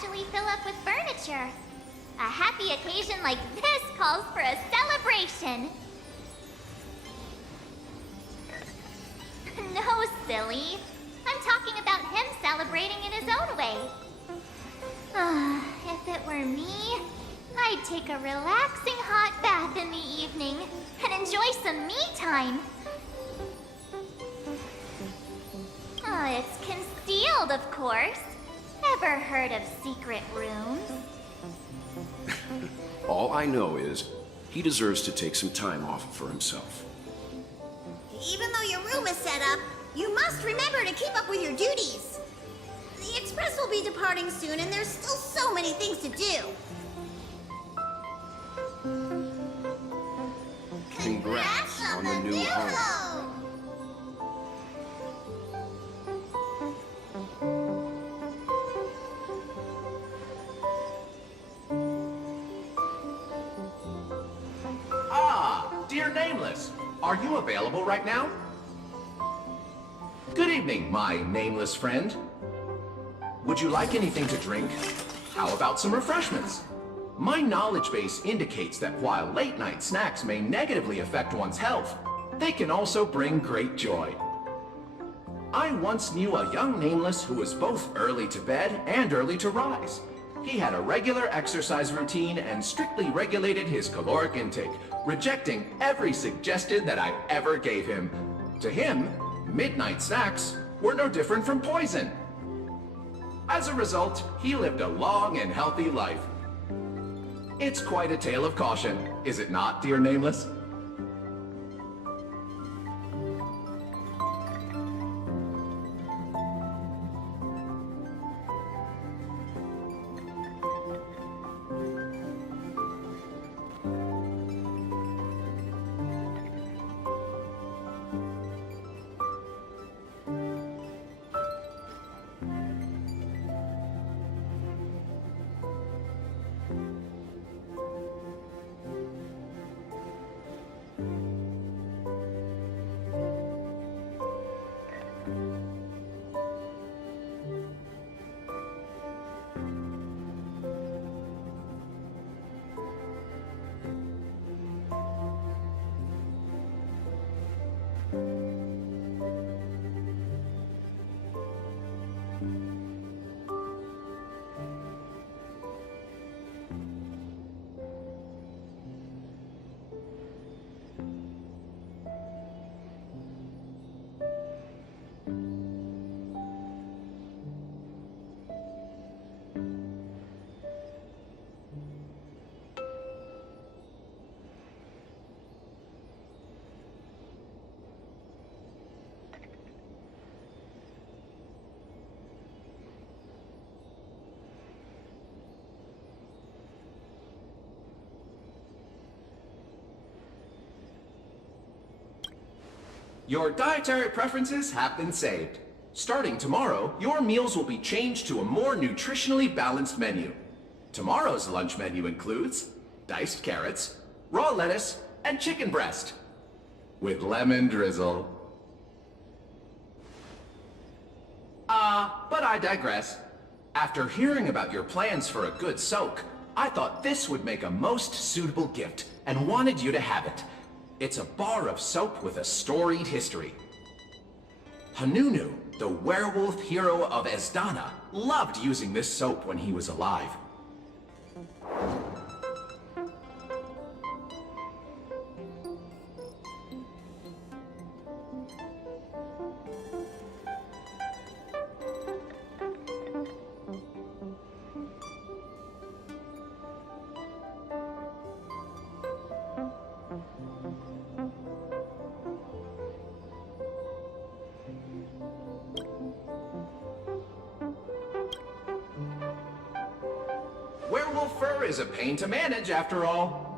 gradually fill up with furniture. A happy occasion like this calls for a celebration. No, silly. I'm talking about him celebrating in his own way. If it were me, I'd take a relaxing hot bath in the evening and enjoy some me time. It's concealed, of course. Ever heard of secret rooms? All I know is he deserves to take some time off for himself. Even though your room is set up, you must remember to keep up with your duties. The Express will be departing soon, and there's still so many things to do. Congrats on the new home. Dear Nameless, are you available right now? Good evening, my nameless friend. Would you like anything to drink? How about some refreshments? My knowledge base indicates that while late-night snacks may negatively affect one's health, they can also bring great joy. I once knew a young Nameless who was both early to bed and early to rise. He had a regular exercise routine and strictly regulated his caloric intake, rejecting every suggestion that I ever gave him. To him, midnight snacks were no different from poison. As a result, he lived a long and healthy life. It's quite a tale of caution, is it not, dear Nameless? Your dietary preferences have been saved. Starting tomorrow, your meals will be changed to a more nutritionally balanced menu. Tomorrow's lunch menu includes diced carrots, raw lettuce, and chicken breast. With lemon drizzle. But I digress. After hearing about your plans for a good soak, I thought this would make a most suitable gift and wanted you to have it. It's a bar of soap with a storied history. Hanunu, the werewolf hero of Esdana, loved using this soap when he was alive. Werewolf fur is a pain to manage, after all.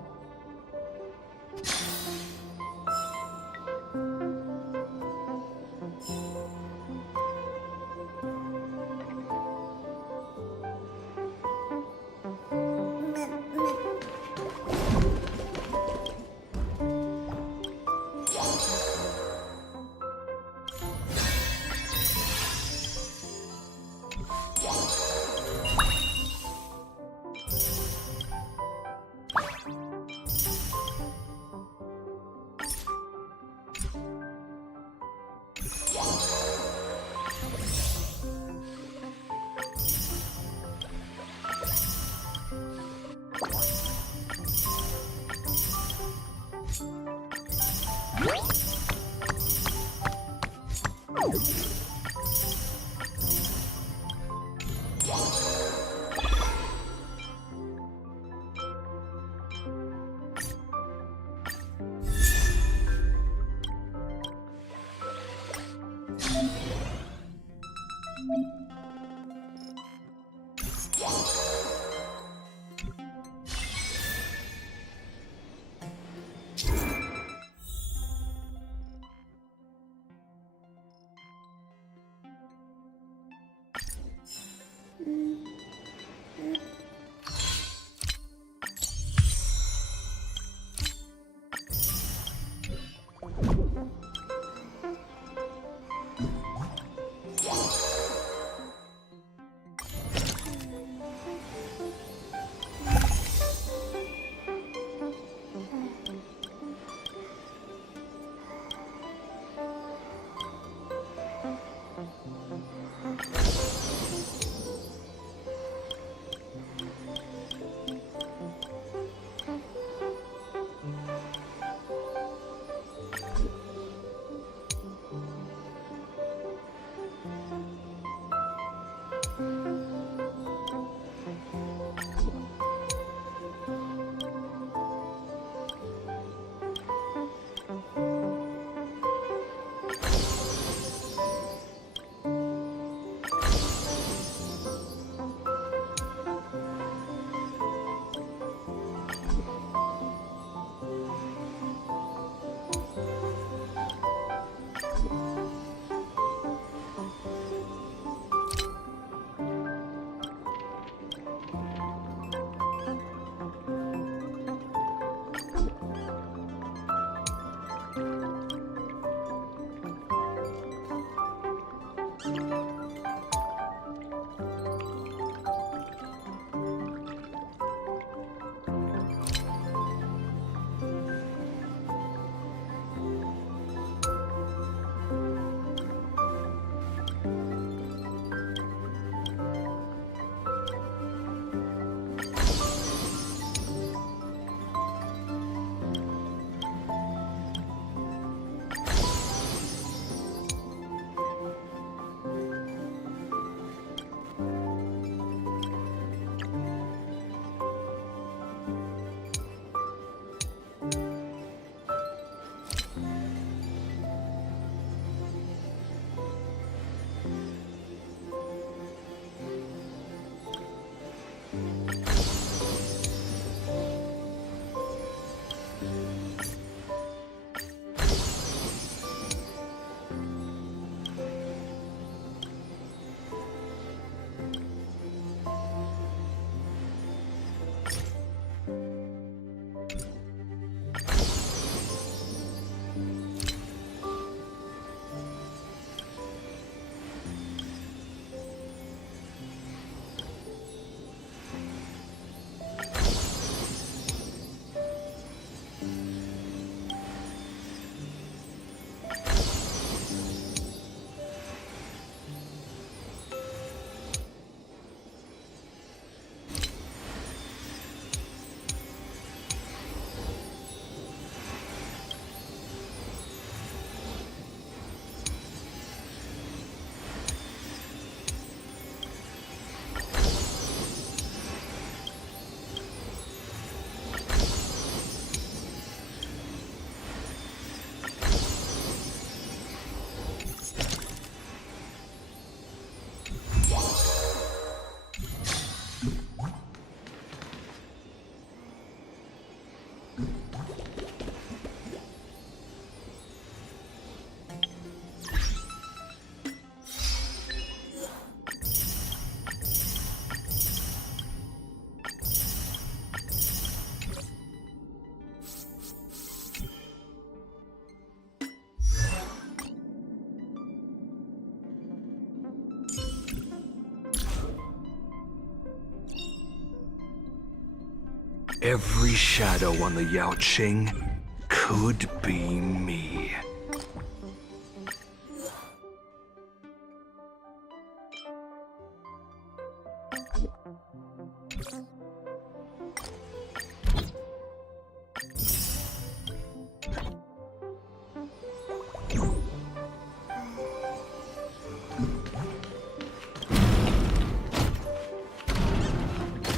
every shadow on the Yao Qing could be me.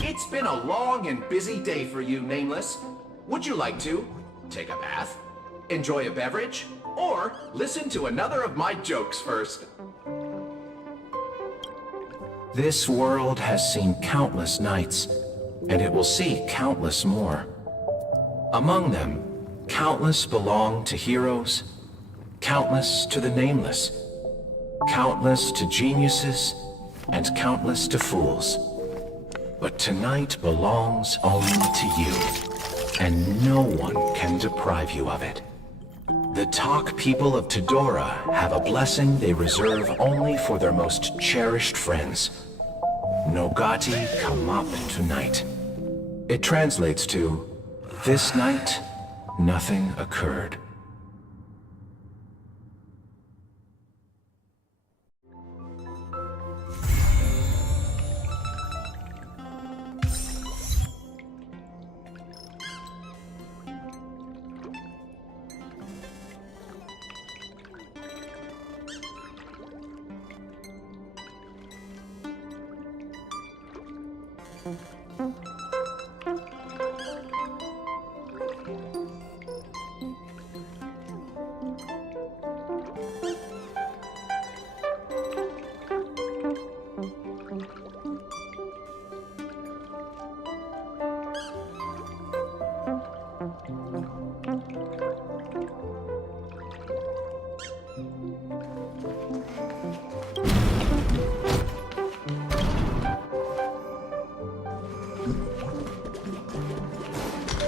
It's been a long and busy day for you, Nameless. Would you like to take a bath, enjoy a beverage, or listen to another of my jokes first? This world has seen countless nights, and it will see countless more. Among them, countless belong to heroes, countless to the nameless, countless to geniuses, and countless to fools. But tonight belongs only to you, and no one can deprive you of it. The Talk people of Tidora have a blessing they reserve only for their most cherished friends. Nogati come up tonight. It translates to, this night, nothing occurred.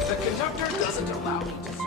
The conductor doesn't allow me to serve.